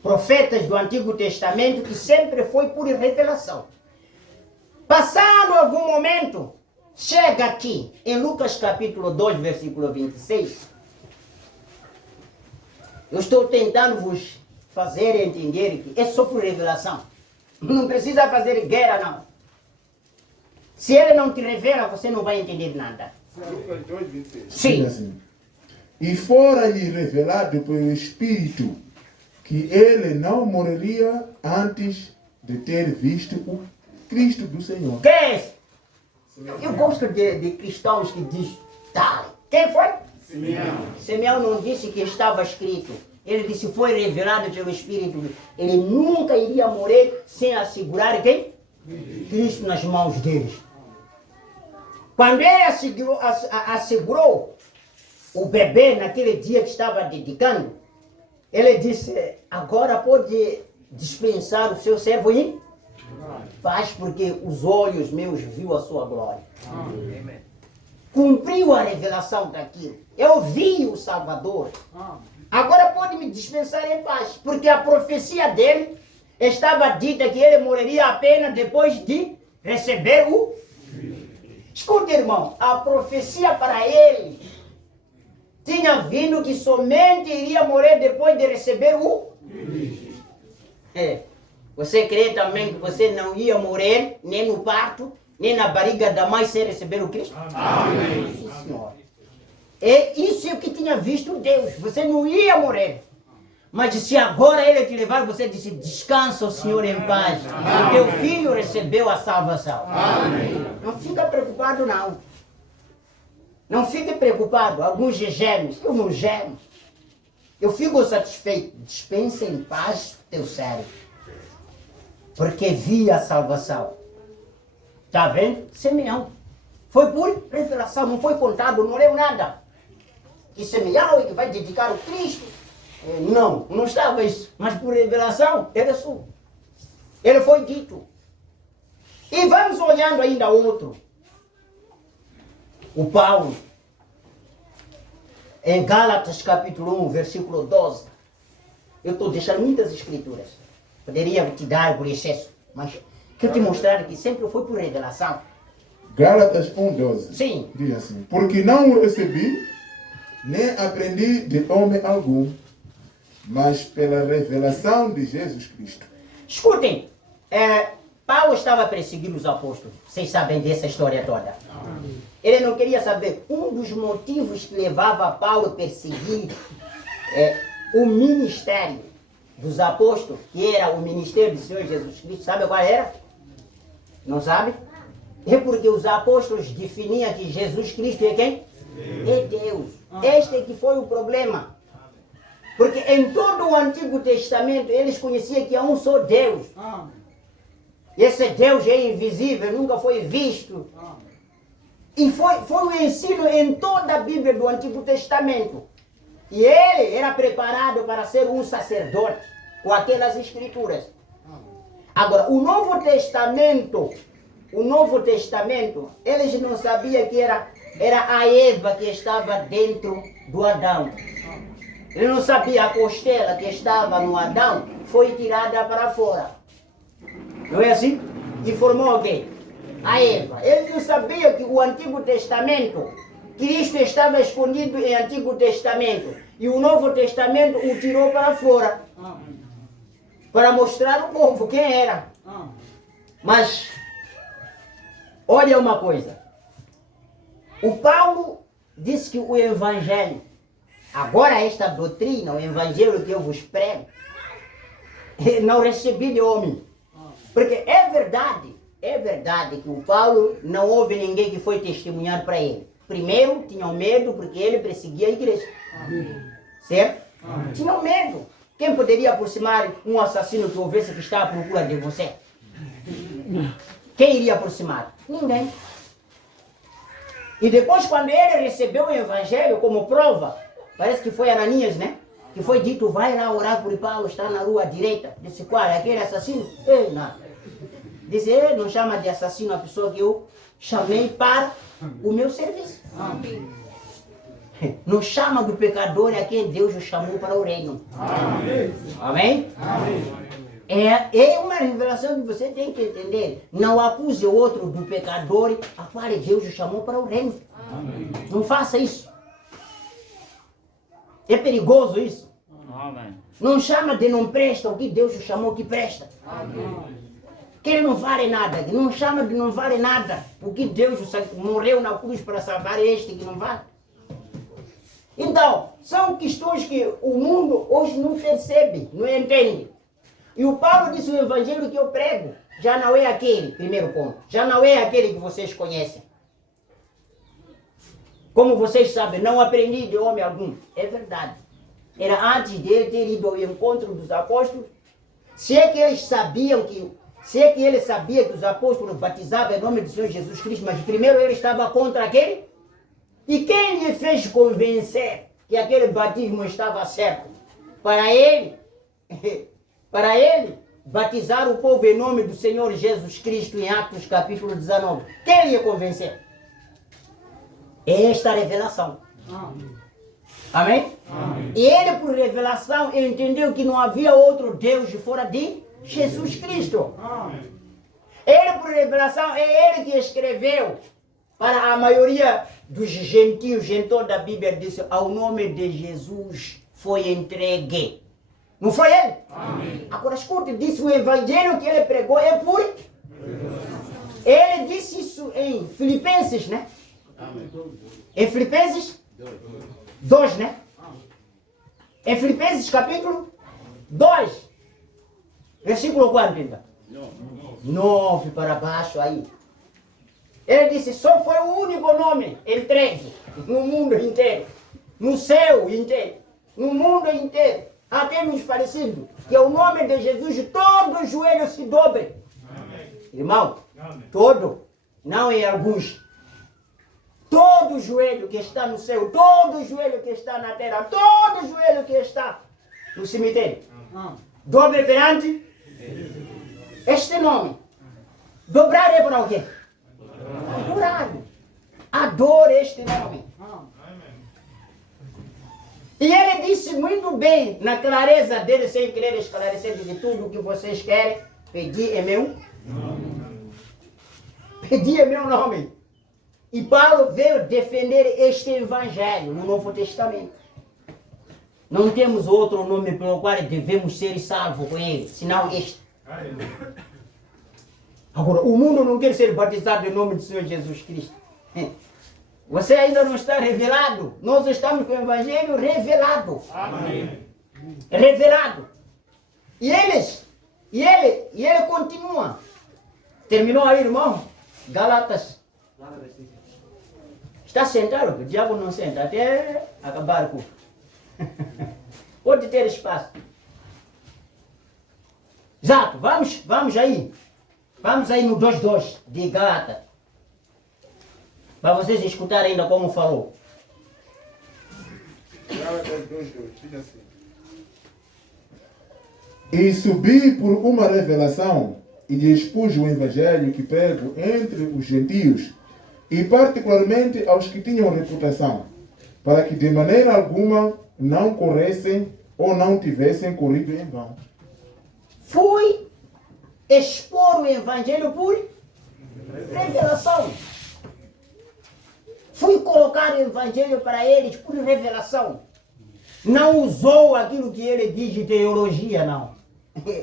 profetas do Antigo Testamento que sempre foi por revelação. Passado algum momento, chega aqui, em Lucas capítulo 2, versículo 26. Eu estou tentando vos fazer entender que é só por revelação. Não precisa fazer guerra, não. Se ele não te revela, você não vai entender nada. Lucas 2, 26. Sim. Diz assim, e fora-lhe revelado pelo Espírito que ele não morreria antes de ter visto o Cristo do Senhor. Quem é esse? Eu gosto de cristãos que dizem, tá. Quem foi? Simeão não disse que estava escrito. Ele disse, foi revelado pelo Espírito. Ele nunca iria morrer sem assegurar quem? Cristo nas mãos deles. Quando ele assegurou o bebê naquele dia que estava dedicando, ele disse, agora pode dispensar o seu servo em paz, porque os olhos meus viu a sua glória. Amém. Cumpriu a revelação daquilo. Eu vi o Salvador. Agora pode me dispensar em paz, porque a profecia dele estava dita que ele morreria apenas depois de receber o... Escuta, irmão, a profecia para ele tinha vindo que somente iria morrer depois de receber o... Você crê também que você não ia morrer nem no parto, nem na barriga da mãe sem receber o Cristo? Amém. Sim, Senhor. Isso é o que tinha visto Deus. Você não ia morrer. Mas se agora ele te levar, você disse, descansa o Senhor em paz. O teu filho recebeu a salvação. Amém. Não fica preocupado, não. Não fique preocupado. Alguns gemem. Eu não gemo. Eu fico satisfeito. Dispensa em paz o teu cérebro. Porque vi a salvação. Está vendo? Simeão. Foi por revelação, não foi contado, não leu nada. Que Simeão é que vai dedicar o Cristo. Não estava isso. Mas por revelação, ele foi dito. E vamos olhando ainda outro. O Paulo. Em Gálatas capítulo 1, versículo 12. Eu estou deixando muitas escrituras. Poderia te dar por excesso, mas quero te mostrar que sempre foi por revelação. Gálatas 1:12. Sim. Diz assim, porque não o recebi nem aprendi de homem algum, mas pela revelação de Jesus Cristo. Escutem, Paulo estava a perseguir os apóstolos. Vocês sabem dessa história toda. Ele não queria saber. Um dos motivos que levava Paulo a perseguir o ministério dos apóstolos, que era o ministério do Senhor Jesus Cristo, sabe qual era? Não sabe? É porque os apóstolos definiam que Jesus Cristo é quem? É Deus. Este é que foi o problema. Porque em todo o Antigo Testamento eles conheciam que há um só Deus. Esse Deus é invisível, nunca foi visto. E foi o ensino em toda a Bíblia do Antigo Testamento. E ele era preparado para ser um sacerdote com aquelas escrituras. Agora, o Novo Testamento, eles não sabiam que era a Eva que estava dentro do Adão. Ele não sabia a costela que estava no Adão foi tirada para fora. Não é assim? E formou alguém? A Eva. Ele não sabia que o Antigo Testamento, Cristo estava escondido em Antigo Testamento. E o Novo Testamento o tirou para fora. Para mostrar ao povo quem era. Mas, olha uma coisa. O Paulo disse que o Evangelho, agora esta doutrina, o Evangelho que eu vos prego, não recebi de homem. Porque é verdade que o Paulo não houve ninguém que foi testemunhar para ele. Primeiro, tinham medo porque ele perseguia a igreja. Certo? Tinham medo. Quem poderia aproximar um assassino que houvesse que está à procura de você? Quem iria aproximar? Ninguém. E depois, quando ele recebeu o Evangelho como prova, parece que foi Ananias, né? Que foi dito, vai lá orar por Paulo, está na rua direita. Disse, qual? Aquele assassino? Não. Disse, não chama de assassino a pessoa que eu chamei para o meu serviço. Não chama do pecador a quem Deus o chamou para o reino. Amém? É uma revelação que você tem que entender. Não acuse o outro do pecador a qual Deus o chamou para o reino. Não faça isso. É perigoso isso. Amém. Não chama de não presta o que Deus o chamou que presta. Que ele não vale nada. Não chama de não vale nada. Porque Deus morreu na cruz para salvar este que não vale. Então, são questões que o mundo hoje não percebe, não entende. E o Paulo disse, o Evangelho que eu prego já não é aquele, primeiro ponto, já não é aquele que vocês conhecem. Como vocês sabem, não aprendi de homem algum. É verdade. Era antes de ele ter ido ao encontro dos apóstolos. Se é que ele sabia que os apóstolos batizavam em nome do Senhor Jesus Cristo, mas primeiro ele estava contra aquele. E quem lhe fez convencer que aquele batismo estava certo? Para ele batizar o povo em nome do Senhor Jesus Cristo em Atos capítulo 19. Quem lhe convencer? Esta revelação. Amém? Amém? E ele, por revelação, entendeu que não havia outro Deus de fora de Jesus Cristo. Amém. Ele, por revelação, é ele que escreveu para a maioria dos gentios em toda a Bíblia, disse, ao nome de Jesus foi entregue. Não foi ele? Amém. Agora escute, disse o Evangelho que ele pregou é por... Ele disse isso em Filipenses, né? Amém. Em Filipenses 2, né? Em Filipenses capítulo 2, versículo quanto, então? 9 para baixo aí. Ele disse, só foi o único nome entregue no mundo inteiro, no céu inteiro, no mundo inteiro, até nos parecidos, que é o nome de Jesus, todo joelho se dobre. Amém. Irmão, amém. Todo, não em alguns. Todo joelho que está no céu, todo joelho que está na terra, todo joelho que está no cemitério, dobre perante este nome. Dobrar é para o quê? Adorar. Adore este nome. E ele disse muito bem, na clareza dele, sem querer esclarecer de tudo o que vocês querem, pedir em meu nome. Pedir em meu nome. E Paulo veio defender este evangelho no Novo Testamento. Não temos outro nome pelo qual devemos ser salvos com ele, senão este. Agora, o mundo não quer ser batizado em nome do Senhor Jesus Cristo. Você ainda não está revelado. Nós estamos com o evangelho revelado. Amém. Revelado. E ele continua. Terminou aí, irmão? Galatas. Está sentado? O diabo não senta até acabar o culto. Pode ter espaço. Exato. Vamos aí. Vamos aí no 2:2 de Galatas. Para vocês escutarem ainda como falou. E subi por uma revelação e lhe expus o evangelho que prego entre os gentios e particularmente aos que tinham reputação, para que de maneira alguma não corressem ou não tivessem corrido em vão. Fui expor o evangelho por revelação. Fui colocar o evangelho para eles por revelação. Não usou aquilo que ele diz de teologia, não.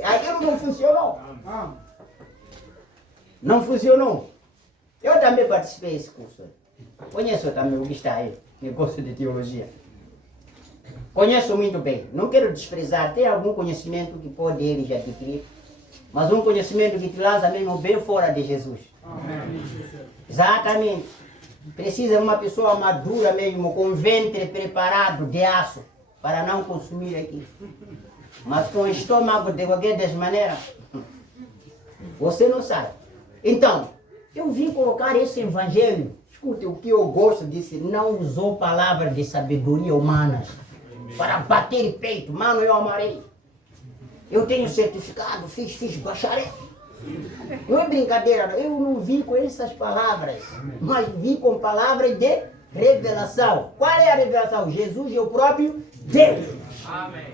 Aquilo não funcionou. Não funcionou. Eu também participei desse curso. Conheço também o que está aí, negócio de teologia. Conheço muito bem. Não quero desprezar. Tem algum conhecimento que pode eles adquirir. Mas um conhecimento que te lança mesmo bem fora de Jesus. Amém. Exatamente. Precisa uma pessoa madura mesmo, com ventre preparado de aço, para não consumir aquilo. Mas com o estômago de qualquer das maneiras, você não sabe. Então, eu vim colocar esse evangelho. Escute, o que eu gosto disso, não usou palavras de sabedoria humanas para bater peito. Mano, eu amarei. Eu tenho certificado, fiz bacharel. Não é brincadeira, eu não vim com essas palavras, mas vim com palavras de revelação. Qual é a revelação? Jesus é o próprio Deus. Amém.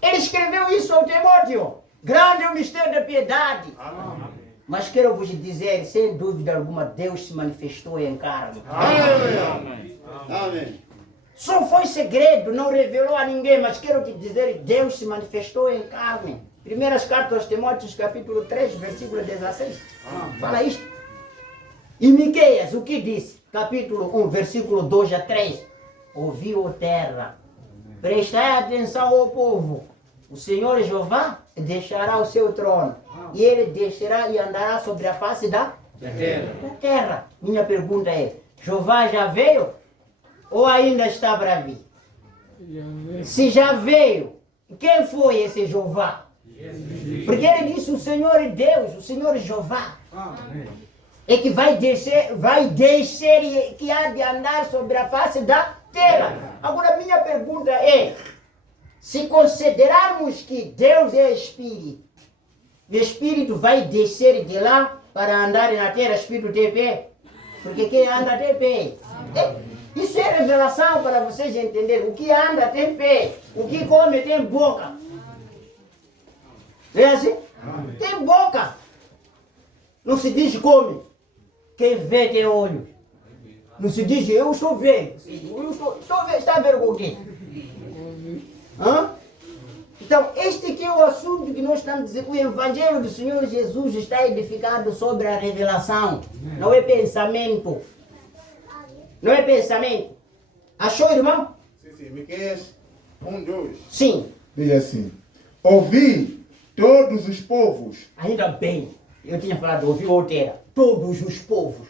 Ele escreveu isso ao Timóteo. Grande é o mistério da piedade. Amém. Mas quero vos dizer, sem dúvida alguma, Deus se manifestou em carne. Amém. Amém. Só foi segredo, não revelou a ninguém, mas quero te dizer, Deus se manifestou em carne. Primeiras cartas aos Timóteos, capítulo 3, versículo 16. Fala isto. E Miqueias, o que disse? Capítulo 1, versículo 2 a 3. Ouviu a terra. Prestai atenção ao povo. O Senhor Jeová deixará o seu trono. E ele descerá e andará sobre a face da terra. Minha pergunta é, Jeová já veio? Ou ainda está para vir? Se já veio, quem foi esse Jeová? Porque ele disse, o Senhor é Deus, o Senhor é Jeová. É que vai descer e que há de andar sobre a face da terra. Agora, minha pergunta é, se considerarmos que Deus é Espírito, o Espírito vai descer de lá para andar na terra, Espírito tem pé? Porque quem anda tem pé. Isso é revelação para vocês entenderem. O que anda tem pé, o que come tem boca. É assim? Amém. Tem boca. Não se diz come. Quem vê tem olhos. Não se diz eu estou vendo. Eu estou vendo. Está vendo com o quê? Então, este aqui é o assunto que nós estamos dizendo. O Evangelho do Senhor Jesus está edificado sobre a revelação. Não é pensamento. Não é pensamento. Achou, irmão? Sim. Miqueias 1:2. Sim. Diz assim: ouvi todos os povos. Ainda bem. Eu tinha falado, ouvi outra. Todos os povos.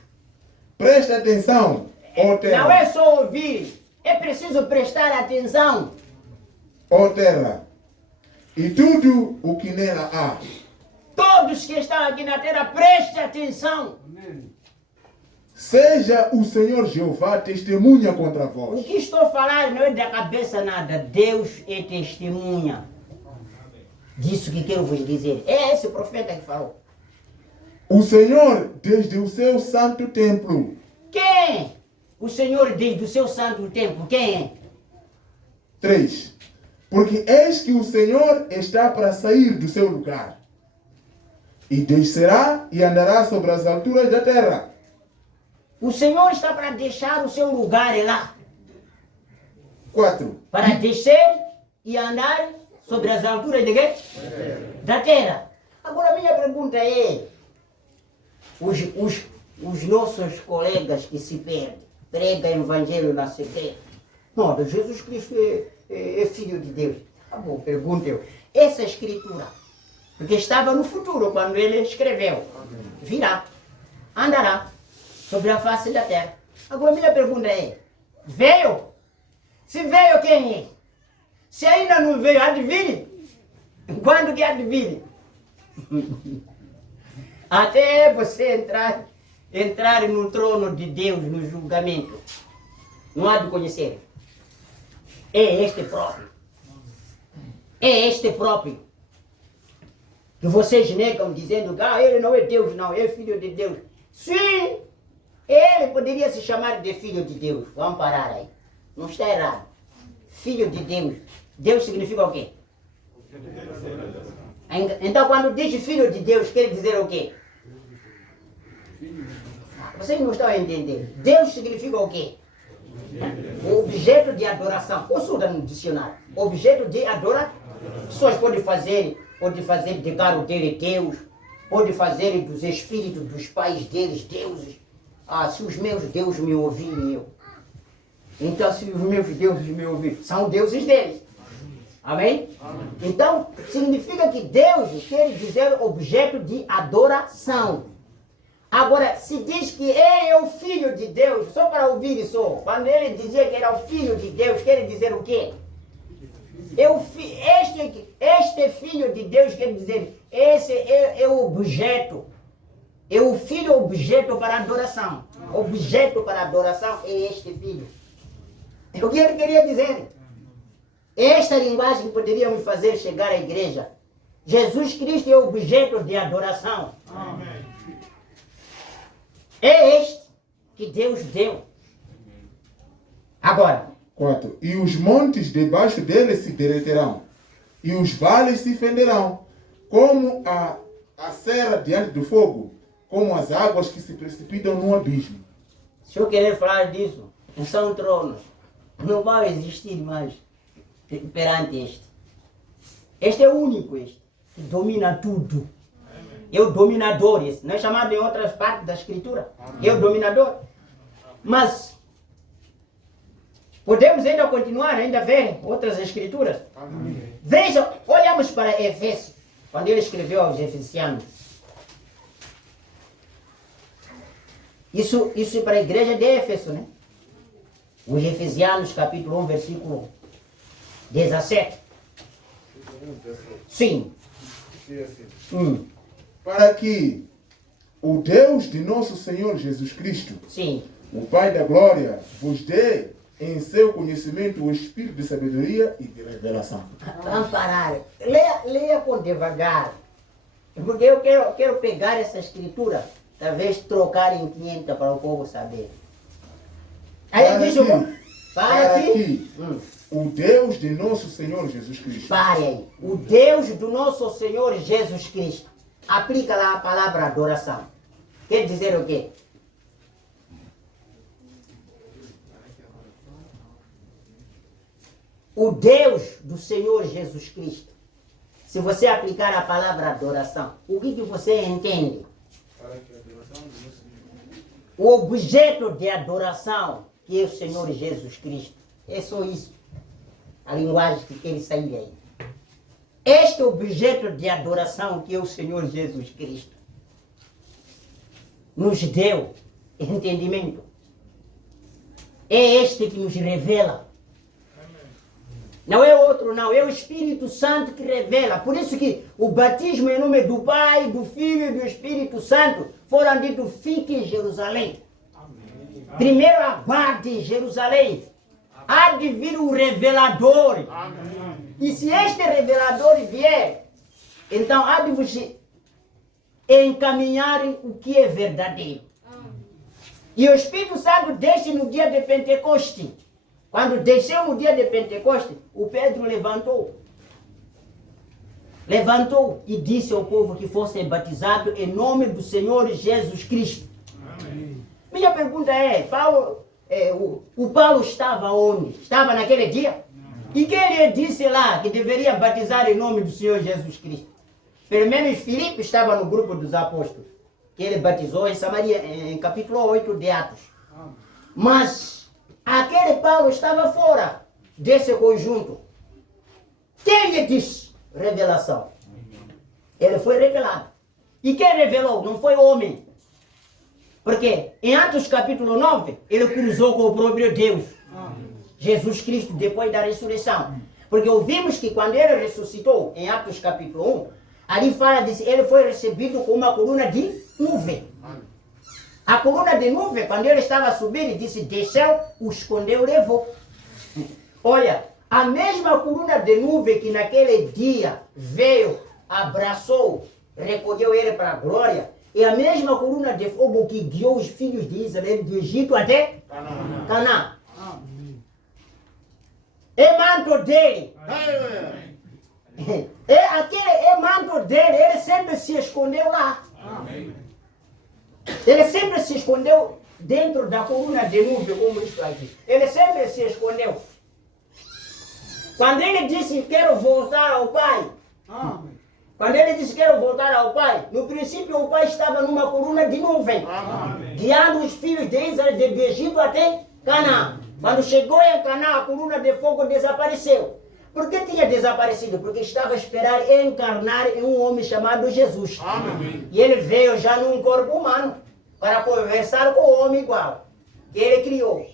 Presta atenção, ó terra. Não é só ouvir. É preciso prestar atenção. Ó terra, e tudo o que nela há. Todos que estão aqui na terra, prestem atenção. Seja o Senhor Jeová testemunha contra O vós. que estou falando não é da cabeça nada. Deus é testemunha. Disso que quero vos dizer. É esse profeta que falou. O Senhor desde o seu santo templo. Quem? O Senhor desde o seu santo templo. Quem é? 3. Porque eis que o Senhor está para sair do seu lugar. E descerá e andará sobre as alturas da terra. O Senhor está para deixar o seu lugar lá. 4. Para descer e andar sobre as alturas de quê? Da terra. Agora a minha pergunta é, os nossos colegas que se perdem, pregam o evangelho na secreta. Não, Jesus Cristo é filho de Deus. Tá bom, pergunto eu. Essa escritura, porque estava no futuro quando ele escreveu, virá, andará sobre a face da terra. Agora a minha pergunta é, veio? Se veio, quem é? Se ainda não veio, adivinhe. Quando que adivinhe? Até você entrar no trono de Deus, no julgamento, não há de conhecer. É este próprio. É este próprio. Que vocês negam dizendo que ele não é Deus, não, é filho de Deus. Sim, ele poderia se chamar de filho de Deus. Vamos parar aí. Não está errado. Filho de Deus. Deus significa o quê? Então quando diz filho de Deus, quer dizer o quê? Vocês não estão a entender. Deus significa o quê? O objeto de adoração. Consulta no dicionário. Objeto de adoração. Pessoas podem fazer de caro dele Deus, pode fazer dos espíritos dos pais deles deuses. Ah, se os meus deuses me ouvirem, eu. Então, se os meus deuses me ouvirem, são deuses deles. Amém? Amém? Então, significa que Deus quer dizer objeto de adoração. Agora, se diz que ele é o filho de Deus, só para ouvir isso, quando ele dizia que era o filho de Deus, quer dizer o quê? Este filho de Deus quer dizer, esse é o objeto. É o filho objeto para adoração. Objeto para adoração é este filho. É o que ele queria dizer. Esta linguagem que poderíamos fazer chegar à igreja. Jesus Cristo é objeto de adoração. Amém. É este que Deus deu. Agora, 4. E os montes debaixo dele se derreterão, e os vales se fenderão, como a serra diante do fogo, como as águas que se precipitam no abismo. se eu querer falar disso, são tronos. Não vai existir mais perante este. Este é o único, este, que domina tudo. É o dominador, esse. Não é chamado em outras partes da escritura. É o dominador. Mas podemos ainda continuar, ainda ver outras escrituras. Vejam, olhamos para Efésios, quando ele escreveu aos Efesianos. Isso é para a igreja de Éfeso, né? Os Efesianos, capítulo 1, versículo 17. Sim. Para que o Deus de nosso Senhor Jesus Cristo, Sim. o Pai da Glória, vos dê em seu conhecimento o espírito de sabedoria e de revelação. Vamos parar. Leia com devagar. Porque eu quero pegar essa escritura, talvez trocar em 500 para o povo saber. Aí diz para que o Deus de nosso Senhor Jesus Cristo. Pare aí. O Deus do nosso Senhor Jesus Cristo. Aplica lá a palavra adoração. Quer dizer o quê? O Deus do Senhor Jesus Cristo. Se você aplicar a palavra adoração, o que você entende? O objeto de adoração que é o Senhor Jesus Cristo. É só isso. A linguagem que quer sair aí. Este objeto de adoração que é o Senhor Jesus Cristo nos deu entendimento. É este que nos revela. Não é outro, não. É o Espírito Santo que revela. Por isso que o batismo em nome do Pai, do Filho e do Espírito Santo foram dito, fique em Jerusalém. Amém. Primeiro aguarde Jerusalém. Há de vir o revelador. Amém. E se este revelador vier, então há de vos encaminhar o que é verdadeiro. Amém. E o Espírito Santo desce no dia de Pentecoste. Quando desceu no dia de Pentecoste, o Pedro levantou. Levantou e disse ao povo que fossem batizados em nome do Senhor Jesus Cristo. Amém. Minha pergunta é, o Paulo estava onde? Estava naquele dia? E que ele disse lá que deveria batizar em nome do Senhor Jesus Cristo? Pelo menos Filipe estava no grupo dos apóstolos, que ele batizou em Samaria, em capítulo 8 de Atos. Mas aquele Paulo estava fora desse conjunto. Quem lhe disse? Revelação. Ele foi revelado. E quem revelou? Não foi o homem. Porque em Atos capítulo 9, ele cruzou com o próprio Deus. Jesus Cristo, depois da ressurreição. Porque ouvimos que quando ele ressuscitou, em Atos capítulo 1, ali fala disso, ele foi recebido com uma coluna de nuvem. A coluna de nuvem, quando ele estava a subir, disse, desceu, o escondeu, levou. Olha, a mesma coluna de nuvem que naquele dia veio, abraçou, recolheu ele para a glória, é a mesma coluna de fogo que guiou os filhos de Israel do Egito até Canaã. É manto dele. É manto dele, ele sempre se escondeu lá. Ele sempre se escondeu dentro da coluna de nuvem, como isso aqui. Ele sempre se escondeu. Quando ele disse, quero voltar ao Pai. Quando ele disse, quero voltar ao Pai, no princípio o Pai estava numa coluna de nuvem, guiando os filhos de Israel do Egito até Canaã. Quando chegou em Canaã, a coluna de fogo desapareceu. Por que tinha desaparecido? Porque estava a esperar encarnar em um homem chamado Jesus. E ele veio já num corpo humano para conversar com o homem igual que ele criou.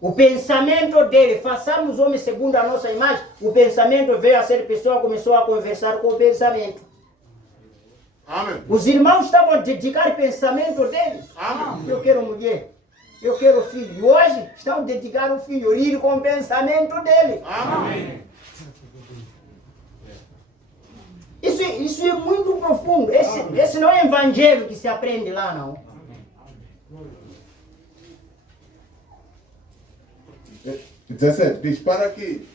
O pensamento dele, façamos homem segundo a nossa imagem, o pensamento veio a ser pessoa, começou a conversar com o pensamento. Amém. Os irmãos estavam a dedicar o pensamento deles. Eu quero mulher, eu quero filho. E hoje estão a dedicar o filho, ir com o pensamento dele. Amém. Isso é muito profundo. Esse não é evangelho que se aprende lá, não. 17 diz, para que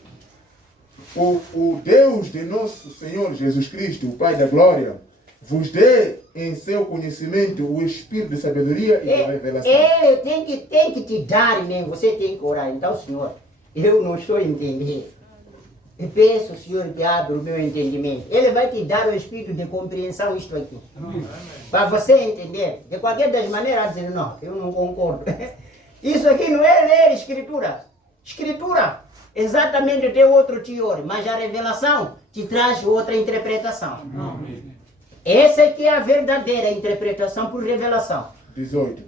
o Deus de nosso Senhor Jesus Cristo, o Pai da Glória, vos dê em seu conhecimento o espírito de sabedoria e de revelação. Ele tem que te dar, mesmo. Você tem que orar. Então, Senhor, eu não estou entendendo. Eu peço, Senhor, que abra o meu entendimento. Ele vai te dar o espírito de compreensão, isto aqui. Para você entender. De qualquer das maneiras, dizer, não, eu não concordo. Isso aqui não é ler escritura. Escritura, exatamente tem outro teor, mas a revelação te traz outra interpretação. Essa é que é a verdadeira interpretação por revelação. 18.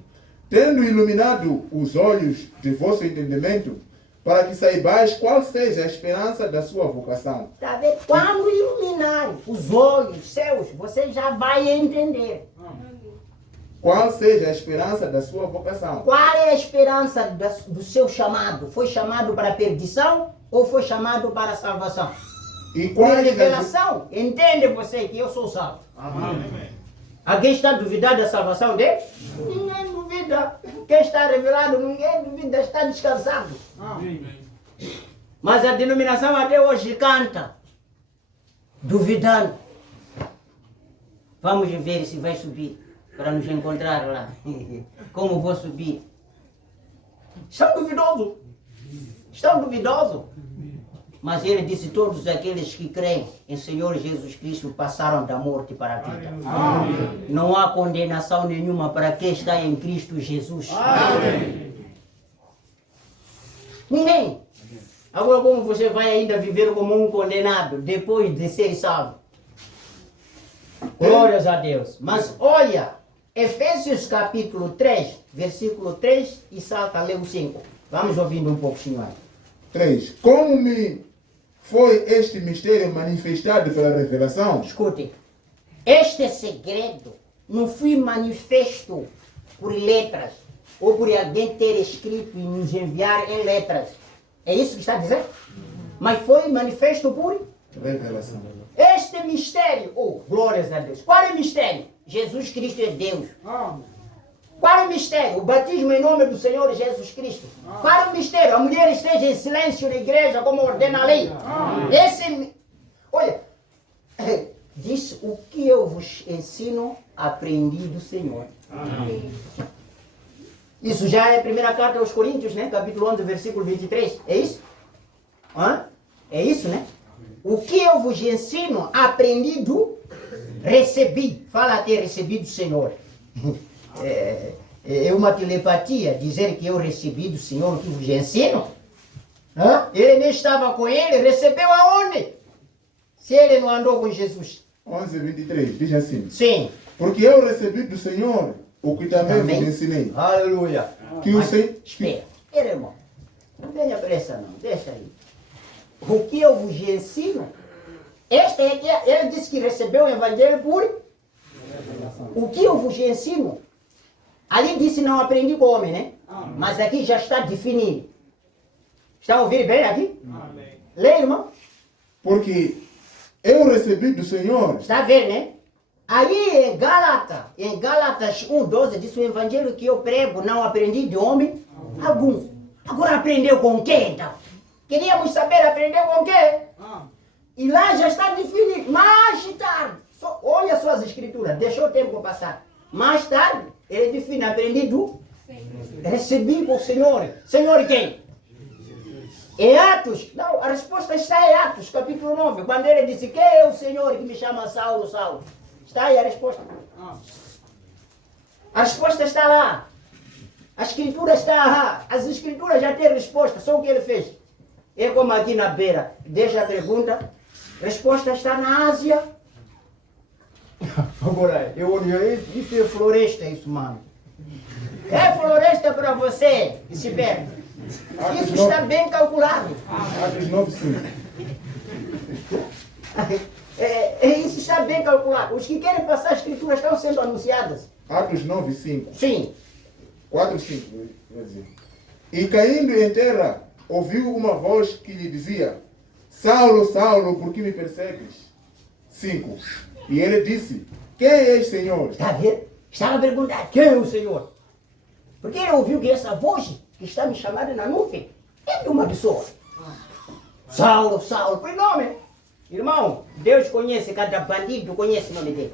Tendo iluminado os olhos de vosso entendimento, para que saibais qual seja a esperança da sua vocação. Tá vendo? Quando iluminar os olhos seus, você já vai entender. Qual seja a esperança da sua vocação? Qual é a esperança do seu chamado? Foi chamado para a perdição ou foi chamado para a salvação? E Por quais revelação, entende você que eu sou salvo. Alguém está duvidando da salvação dele? Ninguém duvida. Quem está revelado, ninguém duvida, está descansado. Mas a denominação até hoje canta, duvidando. Vamos ver se vai subir para nos encontrar lá. Como vou subir? Estão duvidosos. Estão duvidosos. Mas ele disse, todos aqueles que creem em Senhor Jesus Cristo passaram da morte para a vida. Amém. Não há condenação nenhuma para quem está em Cristo Jesus. Amém. Ninguém. Agora como você vai ainda viver como um condenado depois de ser salvo? Glórias a Deus. Mas olha, Efésios capítulo 3, versículo 3 e salta a ler o 5. Vamos ouvindo um pouquinho aí. 3. Como me foi este mistério manifestado pela revelação? Escute, este segredo não foi manifesto por letras, ou por alguém ter escrito e nos enviar em letras. É isso que está dizendo? Mas foi manifesto por Revelação. este mistério. Oh, glórias a Deus. Qual é o mistério? Jesus Cristo é Deus. Qual é o mistério? O batismo em nome do Senhor Jesus Cristo. Qual é o mistério? A mulher esteja em silêncio na igreja, como ordena a lei. Esse, olha, diz o que eu vos ensino, aprendi do Senhor. Isso já é a primeira carta aos Coríntios, né? Capítulo 11, versículo 23. É isso? Hã? É isso, né? O que eu vos ensino, aprendido, recebi. Fala até recebi do Senhor. É uma telepatia dizer que eu recebi do Senhor o que vos ensino. Hã? Ele nem estava com ele, recebeu aonde? Se ele não andou com Jesus. 11:23 diz assim: Sim. porque eu recebi do Senhor o que também Também. vos ensinei. Aleluia. Que o Mas, Senhor. espera, irmão. Não tenha pressa não, deixa aí. O que eu vos ensino, este é que ele disse que recebeu o evangelho por... O que eu vos ensino, ali disse não aprendi com o homem, né? Mas aqui já está definido. Está a ouvir bem aqui? Leia, irmão. Porque eu recebi do Senhor. Está a ver, né? Aí em Gálatas 1:12 diz o evangelho que eu prego não aprendi de homem algum. Agora aprendeu com quem então? Queríamos saber, aprendeu com quem? E lá já está definido. Mais tarde, olha só as escrituras, deixou o tempo passar. Mais tarde, ele define, aprendi do... Recebi com o Senhor. Senhor quem? Em Atos, não, a resposta está em Atos, capítulo 9, quando ele disse, quem é o Senhor que me chama Saulo, Saulo? Está aí a resposta. A resposta está lá. A escritura está lá. As escrituras já têm resposta, só o que ele fez. É como aqui na beira, deixa a pergunta, resposta está na Ásia. Agora, eu olho, isso é floresta, isso, mano. É floresta para você, Isibete. Isso está bem calculado. Atos 9:5. Isso está bem calculado. Os que querem passar a escritura estão sendo anunciadas. Atos 9:5. Sim. 4:5. E caindo em terra, ouviu uma voz que lhe dizia: Saulo, Saulo, por que me persegues? 5. E ele disse: quem és, Senhor? Está a ver? Estava a perguntar, quem é o Senhor? Porque ele ouviu que essa voz que está me chamando na nuvem é de uma pessoa. Saulo, Saulo, por nome. Irmão, Deus conhece cada bandido, conhece o nome dele.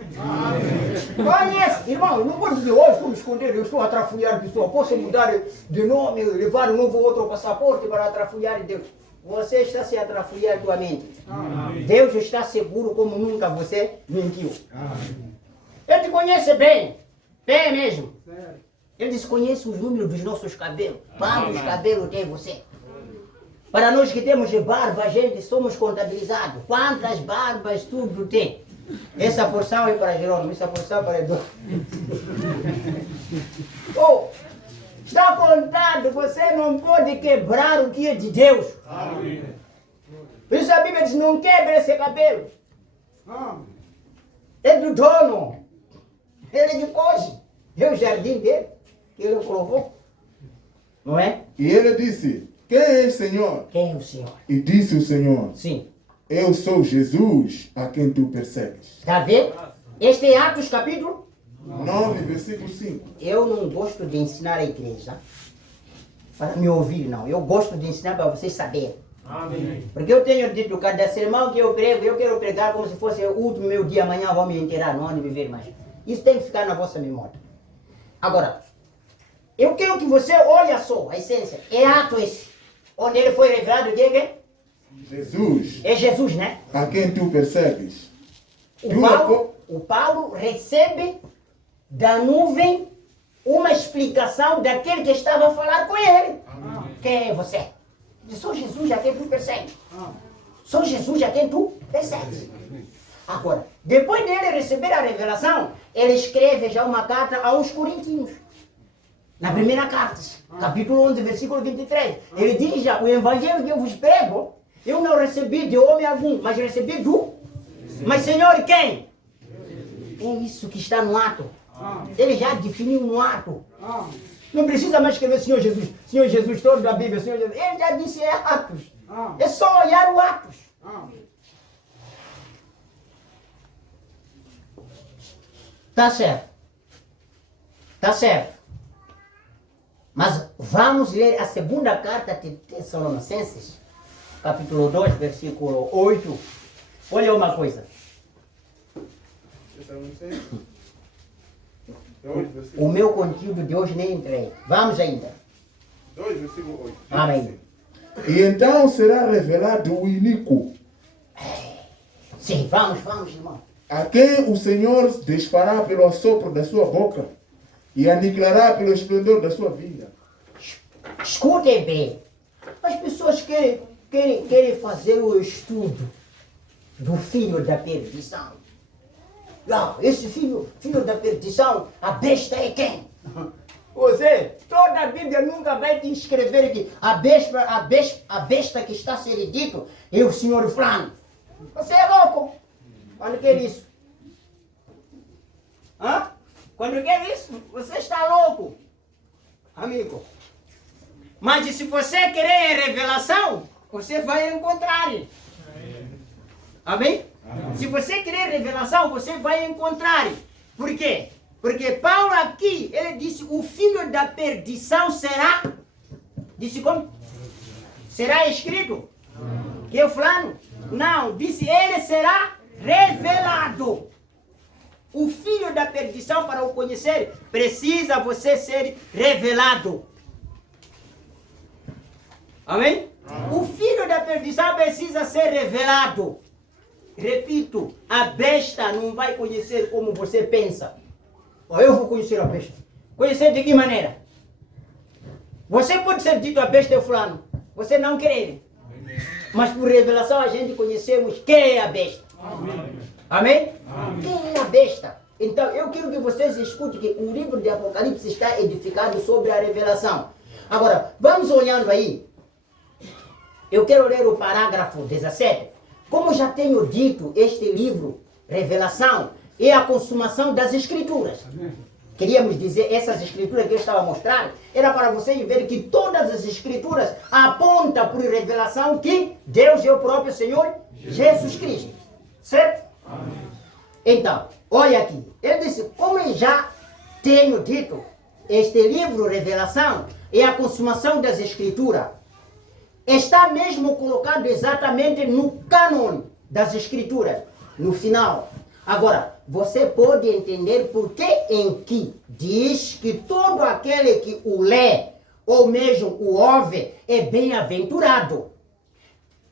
Conhece, irmão, não pode dizer hoje estou me escondendo, eu estou a trafolhar pessoa. Posso mudar de nome, levar um novo outro passaporte para atrafolhar Deus. Você está se atrafolhar tua mente. Deus está seguro como nunca você mentiu. Ele te conhece bem, bem mesmo. Ele desconhece os números dos nossos cabelos. Quantos cabelos tem você? Para nós que temos barba, gente, somos contabilizados. Quantas barbas tudo tem? Essa porção é para Jerônimo, essa porção é para Edu. Oh, está contado, você não pode quebrar o que é de Deus. Por isso a Bíblia diz, não quebre esse cabelo. É do dono. Ele depois. É o jardim dele, que ele colocou. Não é? E ele disse: quem és, Senhor? Quem é o Senhor? E disse o Senhor: Sim. eu sou Jesus a quem tu persegues. Está vendo? Este é Atos capítulo. 9, versículo 5. Eu não gosto de ensinar a igreja para me ouvir, não. Eu gosto de ensinar para vocês saberem. Porque eu tenho dito, cada sermão que eu prego, eu quero pregar como se fosse o último meu dia, amanhã vou me enterrar, não há de viver mais. Isso tem que ficar na vossa memória. Agora, eu quero que você olhe só a essência. É Atos esse, onde ele foi revelado de quem? Jesus É Jesus, né? a quem tu persegues. O Paulo recebe da nuvem uma explicação daquele que estava a falar com ele. Quem é você? Diz, sou Jesus a quem tu persegues. Sou Jesus a quem tu persegues. Agora, depois dele receber a revelação, ele escreve já uma carta aos Coríntios. Na primeira carta, capítulo 11, versículo 23. Ele diz já, o evangelho que eu vos prego, eu não recebi de homem algum, mas recebi do... Mas Senhor, quem? É isso que está no ato. Ele já definiu no ato. Não precisa mais escrever Senhor Jesus, todo da Bíblia, Senhor Jesus. Ele já disse é Atos. É só olhar o Atos. Tá certo. Tá certo. Mas vamos ler a segunda carta de Tessalonicenses, capítulo 2, versículo 8. Olha uma coisa. 2, O versículo, meu conteúdo de hoje nem entrei. Vamos ainda. 2, versículo 8. Amém. E então será revelado o iníquo, Sim, vamos, irmão. a quem o Senhor desfará pelo assopro da sua boca e aniquilará pelo esplendor da sua vinda. Escutem bem. As pessoas querem fazer o estudo do filho da perdição. Não, esse filho da perdição, a besta é quem? Toda a Bíblia nunca vai te escrever que a besta que está a ser dito é o senhor fulano. Você é louco quando quer isso. Hã? Quando quer isso, você está louco, amigo. Mas se você querer revelação, você vai encontrar. Amém? Se você querer revelação, você vai encontrar. Por quê? Porque Paulo aqui, ele disse, o filho da perdição será... Disse como? Será escrito? Que é o fulano? Não, disse, ele será revelado. O filho da perdição, para o conhecer, precisa você ser revelado. Amém? O filho da perdição precisa ser revelado. Repito, a besta não vai conhecer como você pensa. Eu vou conhecer a besta. Conhecer de que maneira? Você pode ser dito a besta é fulano. Você não quer. Mas por revelação a gente conhecemos quem é a besta. Amém? Quem é a besta? Então eu quero que vocês escutem que o livro de Apocalipse está edificado sobre a revelação. Agora, vamos olhando aí. Eu quero ler o parágrafo 17. Como já tenho dito, este livro, Revelação, é a consumação das Escrituras. Queríamos dizer, essas Escrituras que eu estava mostrando, era para vocês verem que todas as Escrituras apontam por revelação que Deus é o próprio Senhor Jesus Cristo. Certo? Então, olha aqui. Ele disse, como eu já tenho dito, este livro, Revelação, é a consumação das Escrituras. Está mesmo colocado exatamente no cânon das Escrituras, no final. Agora, você pode entender por que em que diz que todo aquele que o lê, ou mesmo o ouve, é bem-aventurado.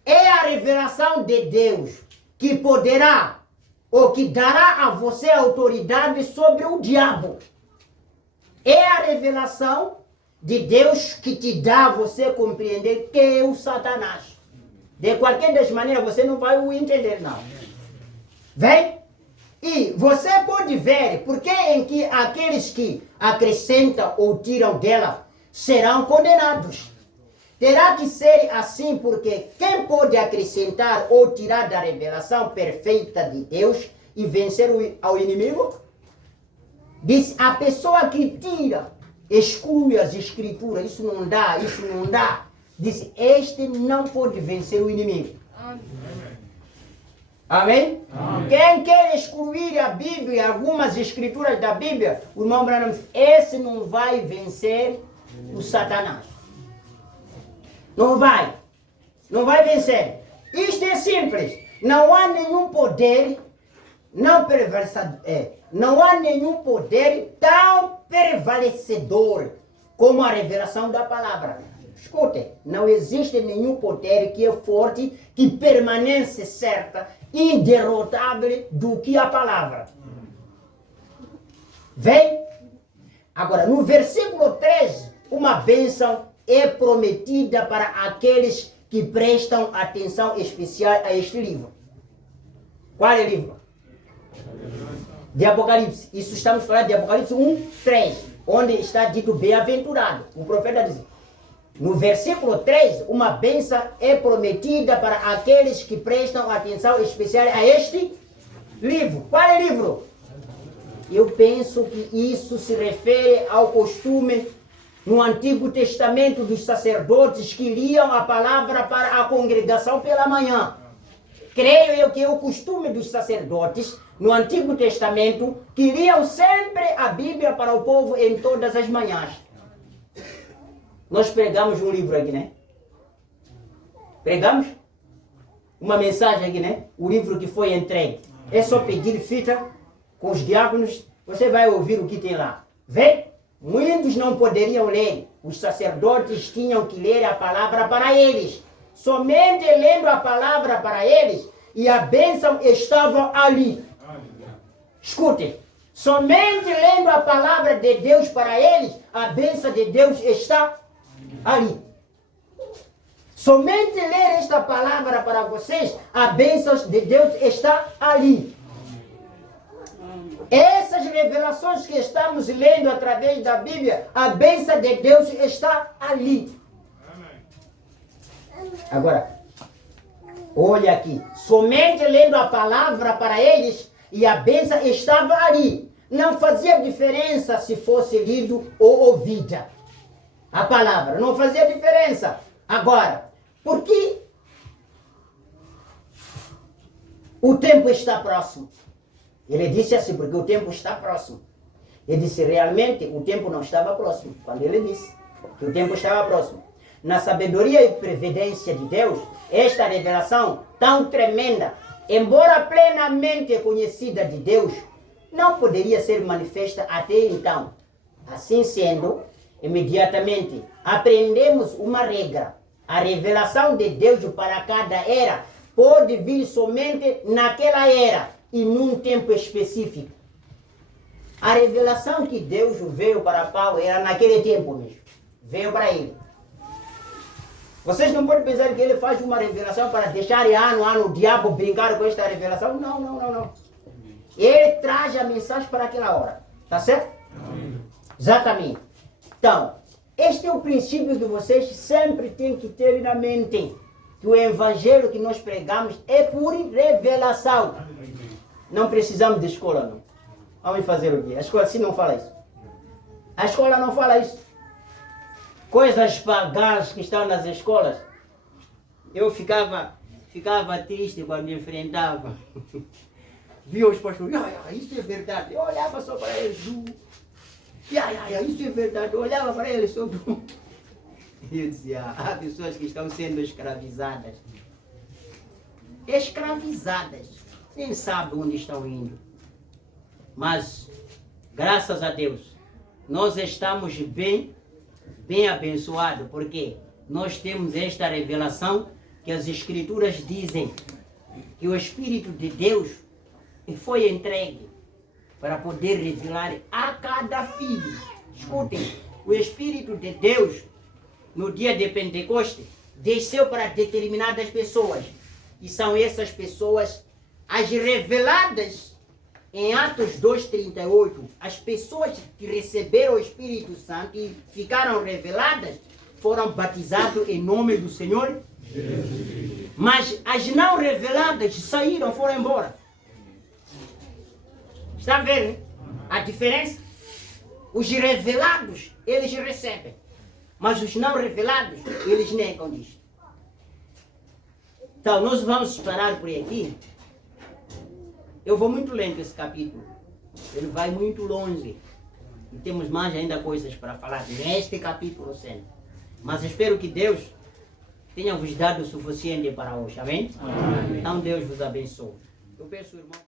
É a revelação de Deus que poderá, ou que dará a você autoridade sobre o diabo. É a revelação de Deus que te dá a você compreender que é o Satanás. De qualquer das maneiras, você não vai o entender, não. Vem? E você pode ver porque em que aqueles que acrescentam ou tiram dela serão condenados. Terá que ser assim porque quem pode acrescentar ou tirar da revelação perfeita de Deus e vencer ao inimigo? Diz a pessoa que tira, exclui as escrituras, isso não dá. Diz, este não pode vencer o inimigo. Amém? Amém? Quem quer excluir a Bíblia, algumas escrituras da Bíblia, o irmão Branham diz, esse não vai vencer o Satanás. Não vai vencer. Isto é simples. Não há nenhum poder, não há nenhum poder tão prevalecedor como a revelação da palavra. Escute, não existe nenhum poder que é forte, que permanece certa, inderrotável do que a palavra. Vem? Agora, no versículo 3, uma bênção é prometida para aqueles que prestam atenção especial a este livro. Qual é o livro? De Apocalipse. Isso estamos falando de Apocalipse 1, 3, onde está dito bem-aventurado. O profeta diz, no versículo 3, uma bênção é prometida para aqueles que prestam atenção especial a este livro. Qual é o livro? Eu penso que isso se refere ao costume no Antigo Testamento dos sacerdotes que liam a palavra para a congregação pela manhã. Creio eu que é o costume dos sacerdotes no Antigo Testamento que liam sempre a Bíblia para o povo em todas as manhãs. Nós pregamos um livro aqui, né? Pregamos uma mensagem aqui, né? O livro que foi entregue. É só pedir fita com os diáconos, você vai ouvir o que tem lá. Vê? Muitos não poderiam ler. Os sacerdotes tinham que ler a palavra para eles. Somente lendo a palavra para eles e a bênção estava ali. Escutem. Somente lendo a palavra de Deus para eles, a bênção de Deus está ali. Somente ler esta palavra para vocês, a bênção de Deus está ali. Essas revelações que estamos lendo através da Bíblia, a bênção de Deus está ali. Agora, olha aqui. Somente lendo a palavra para eles e a bênção estava ali. Não fazia diferença se fosse lido ou ouvida. A palavra não fazia diferença. Agora, por que o tempo está próximo? Ele disse assim, porque o tempo está próximo. Ele disse, realmente, o tempo não estava próximo. Quando ele disse que o tempo estava próximo. Na sabedoria e previdência de Deus, esta revelação tão tremenda, embora plenamente conhecida de Deus, não poderia ser manifesta até então. Assim sendo, imediatamente aprendemos uma regra. A revelação de Deus para cada era pode vir somente naquela era e num tempo específico. A revelação que Deus veio para Paulo era naquele tempo mesmo. Veio para ele. Vocês não podem pensar que ele faz uma revelação para deixar ano a ano o diabo brincar com esta revelação. Não. Ele traz a mensagem para aquela hora. Tá certo? Exatamente. Então, este é o princípio que vocês sempre têm que ter na mente. Que o evangelho que nós pregamos é por revelação. Não precisamos de escola, não. Vamos fazer o quê? A escola assim não fala isso. A escola não fala isso. Coisas pagãs que estão nas escolas. Eu ficava triste quando enfrentava. Via os pastores, isso é verdade. Eu olhava só para eles. Isso é verdade. Eu olhava para eles só. Eu dizia, há pessoas que estão sendo escravizadas. Escravizadas. Nem sabem onde estão indo. Mas, graças a Deus, nós estamos bem abençoados, porque nós temos esta revelação que as Escrituras dizem que o Espírito de Deus foi entregue para poder revelar a cada filho. Escutem, o Espírito de Deus, no dia de Pentecostes, desceu para determinadas pessoas. E são essas pessoas as reveladas em Atos 2,38. As pessoas que receberam o Espírito Santo e ficaram reveladas foram batizadas em nome do Senhor Jesus. Mas as não reveladas saíram, foram embora. Está vendo a diferença? Os revelados, eles recebem. Mas os não revelados, eles negam disso. Então, nós vamos parar por aqui. Eu vou muito lento esse capítulo. Ele vai muito longe. E temos mais ainda coisas para falar neste capítulo sendo. Mas espero que Deus tenha vos dado o suficiente para hoje. Amém? Amém. Então Deus vos abençoe. Eu peço, irmão.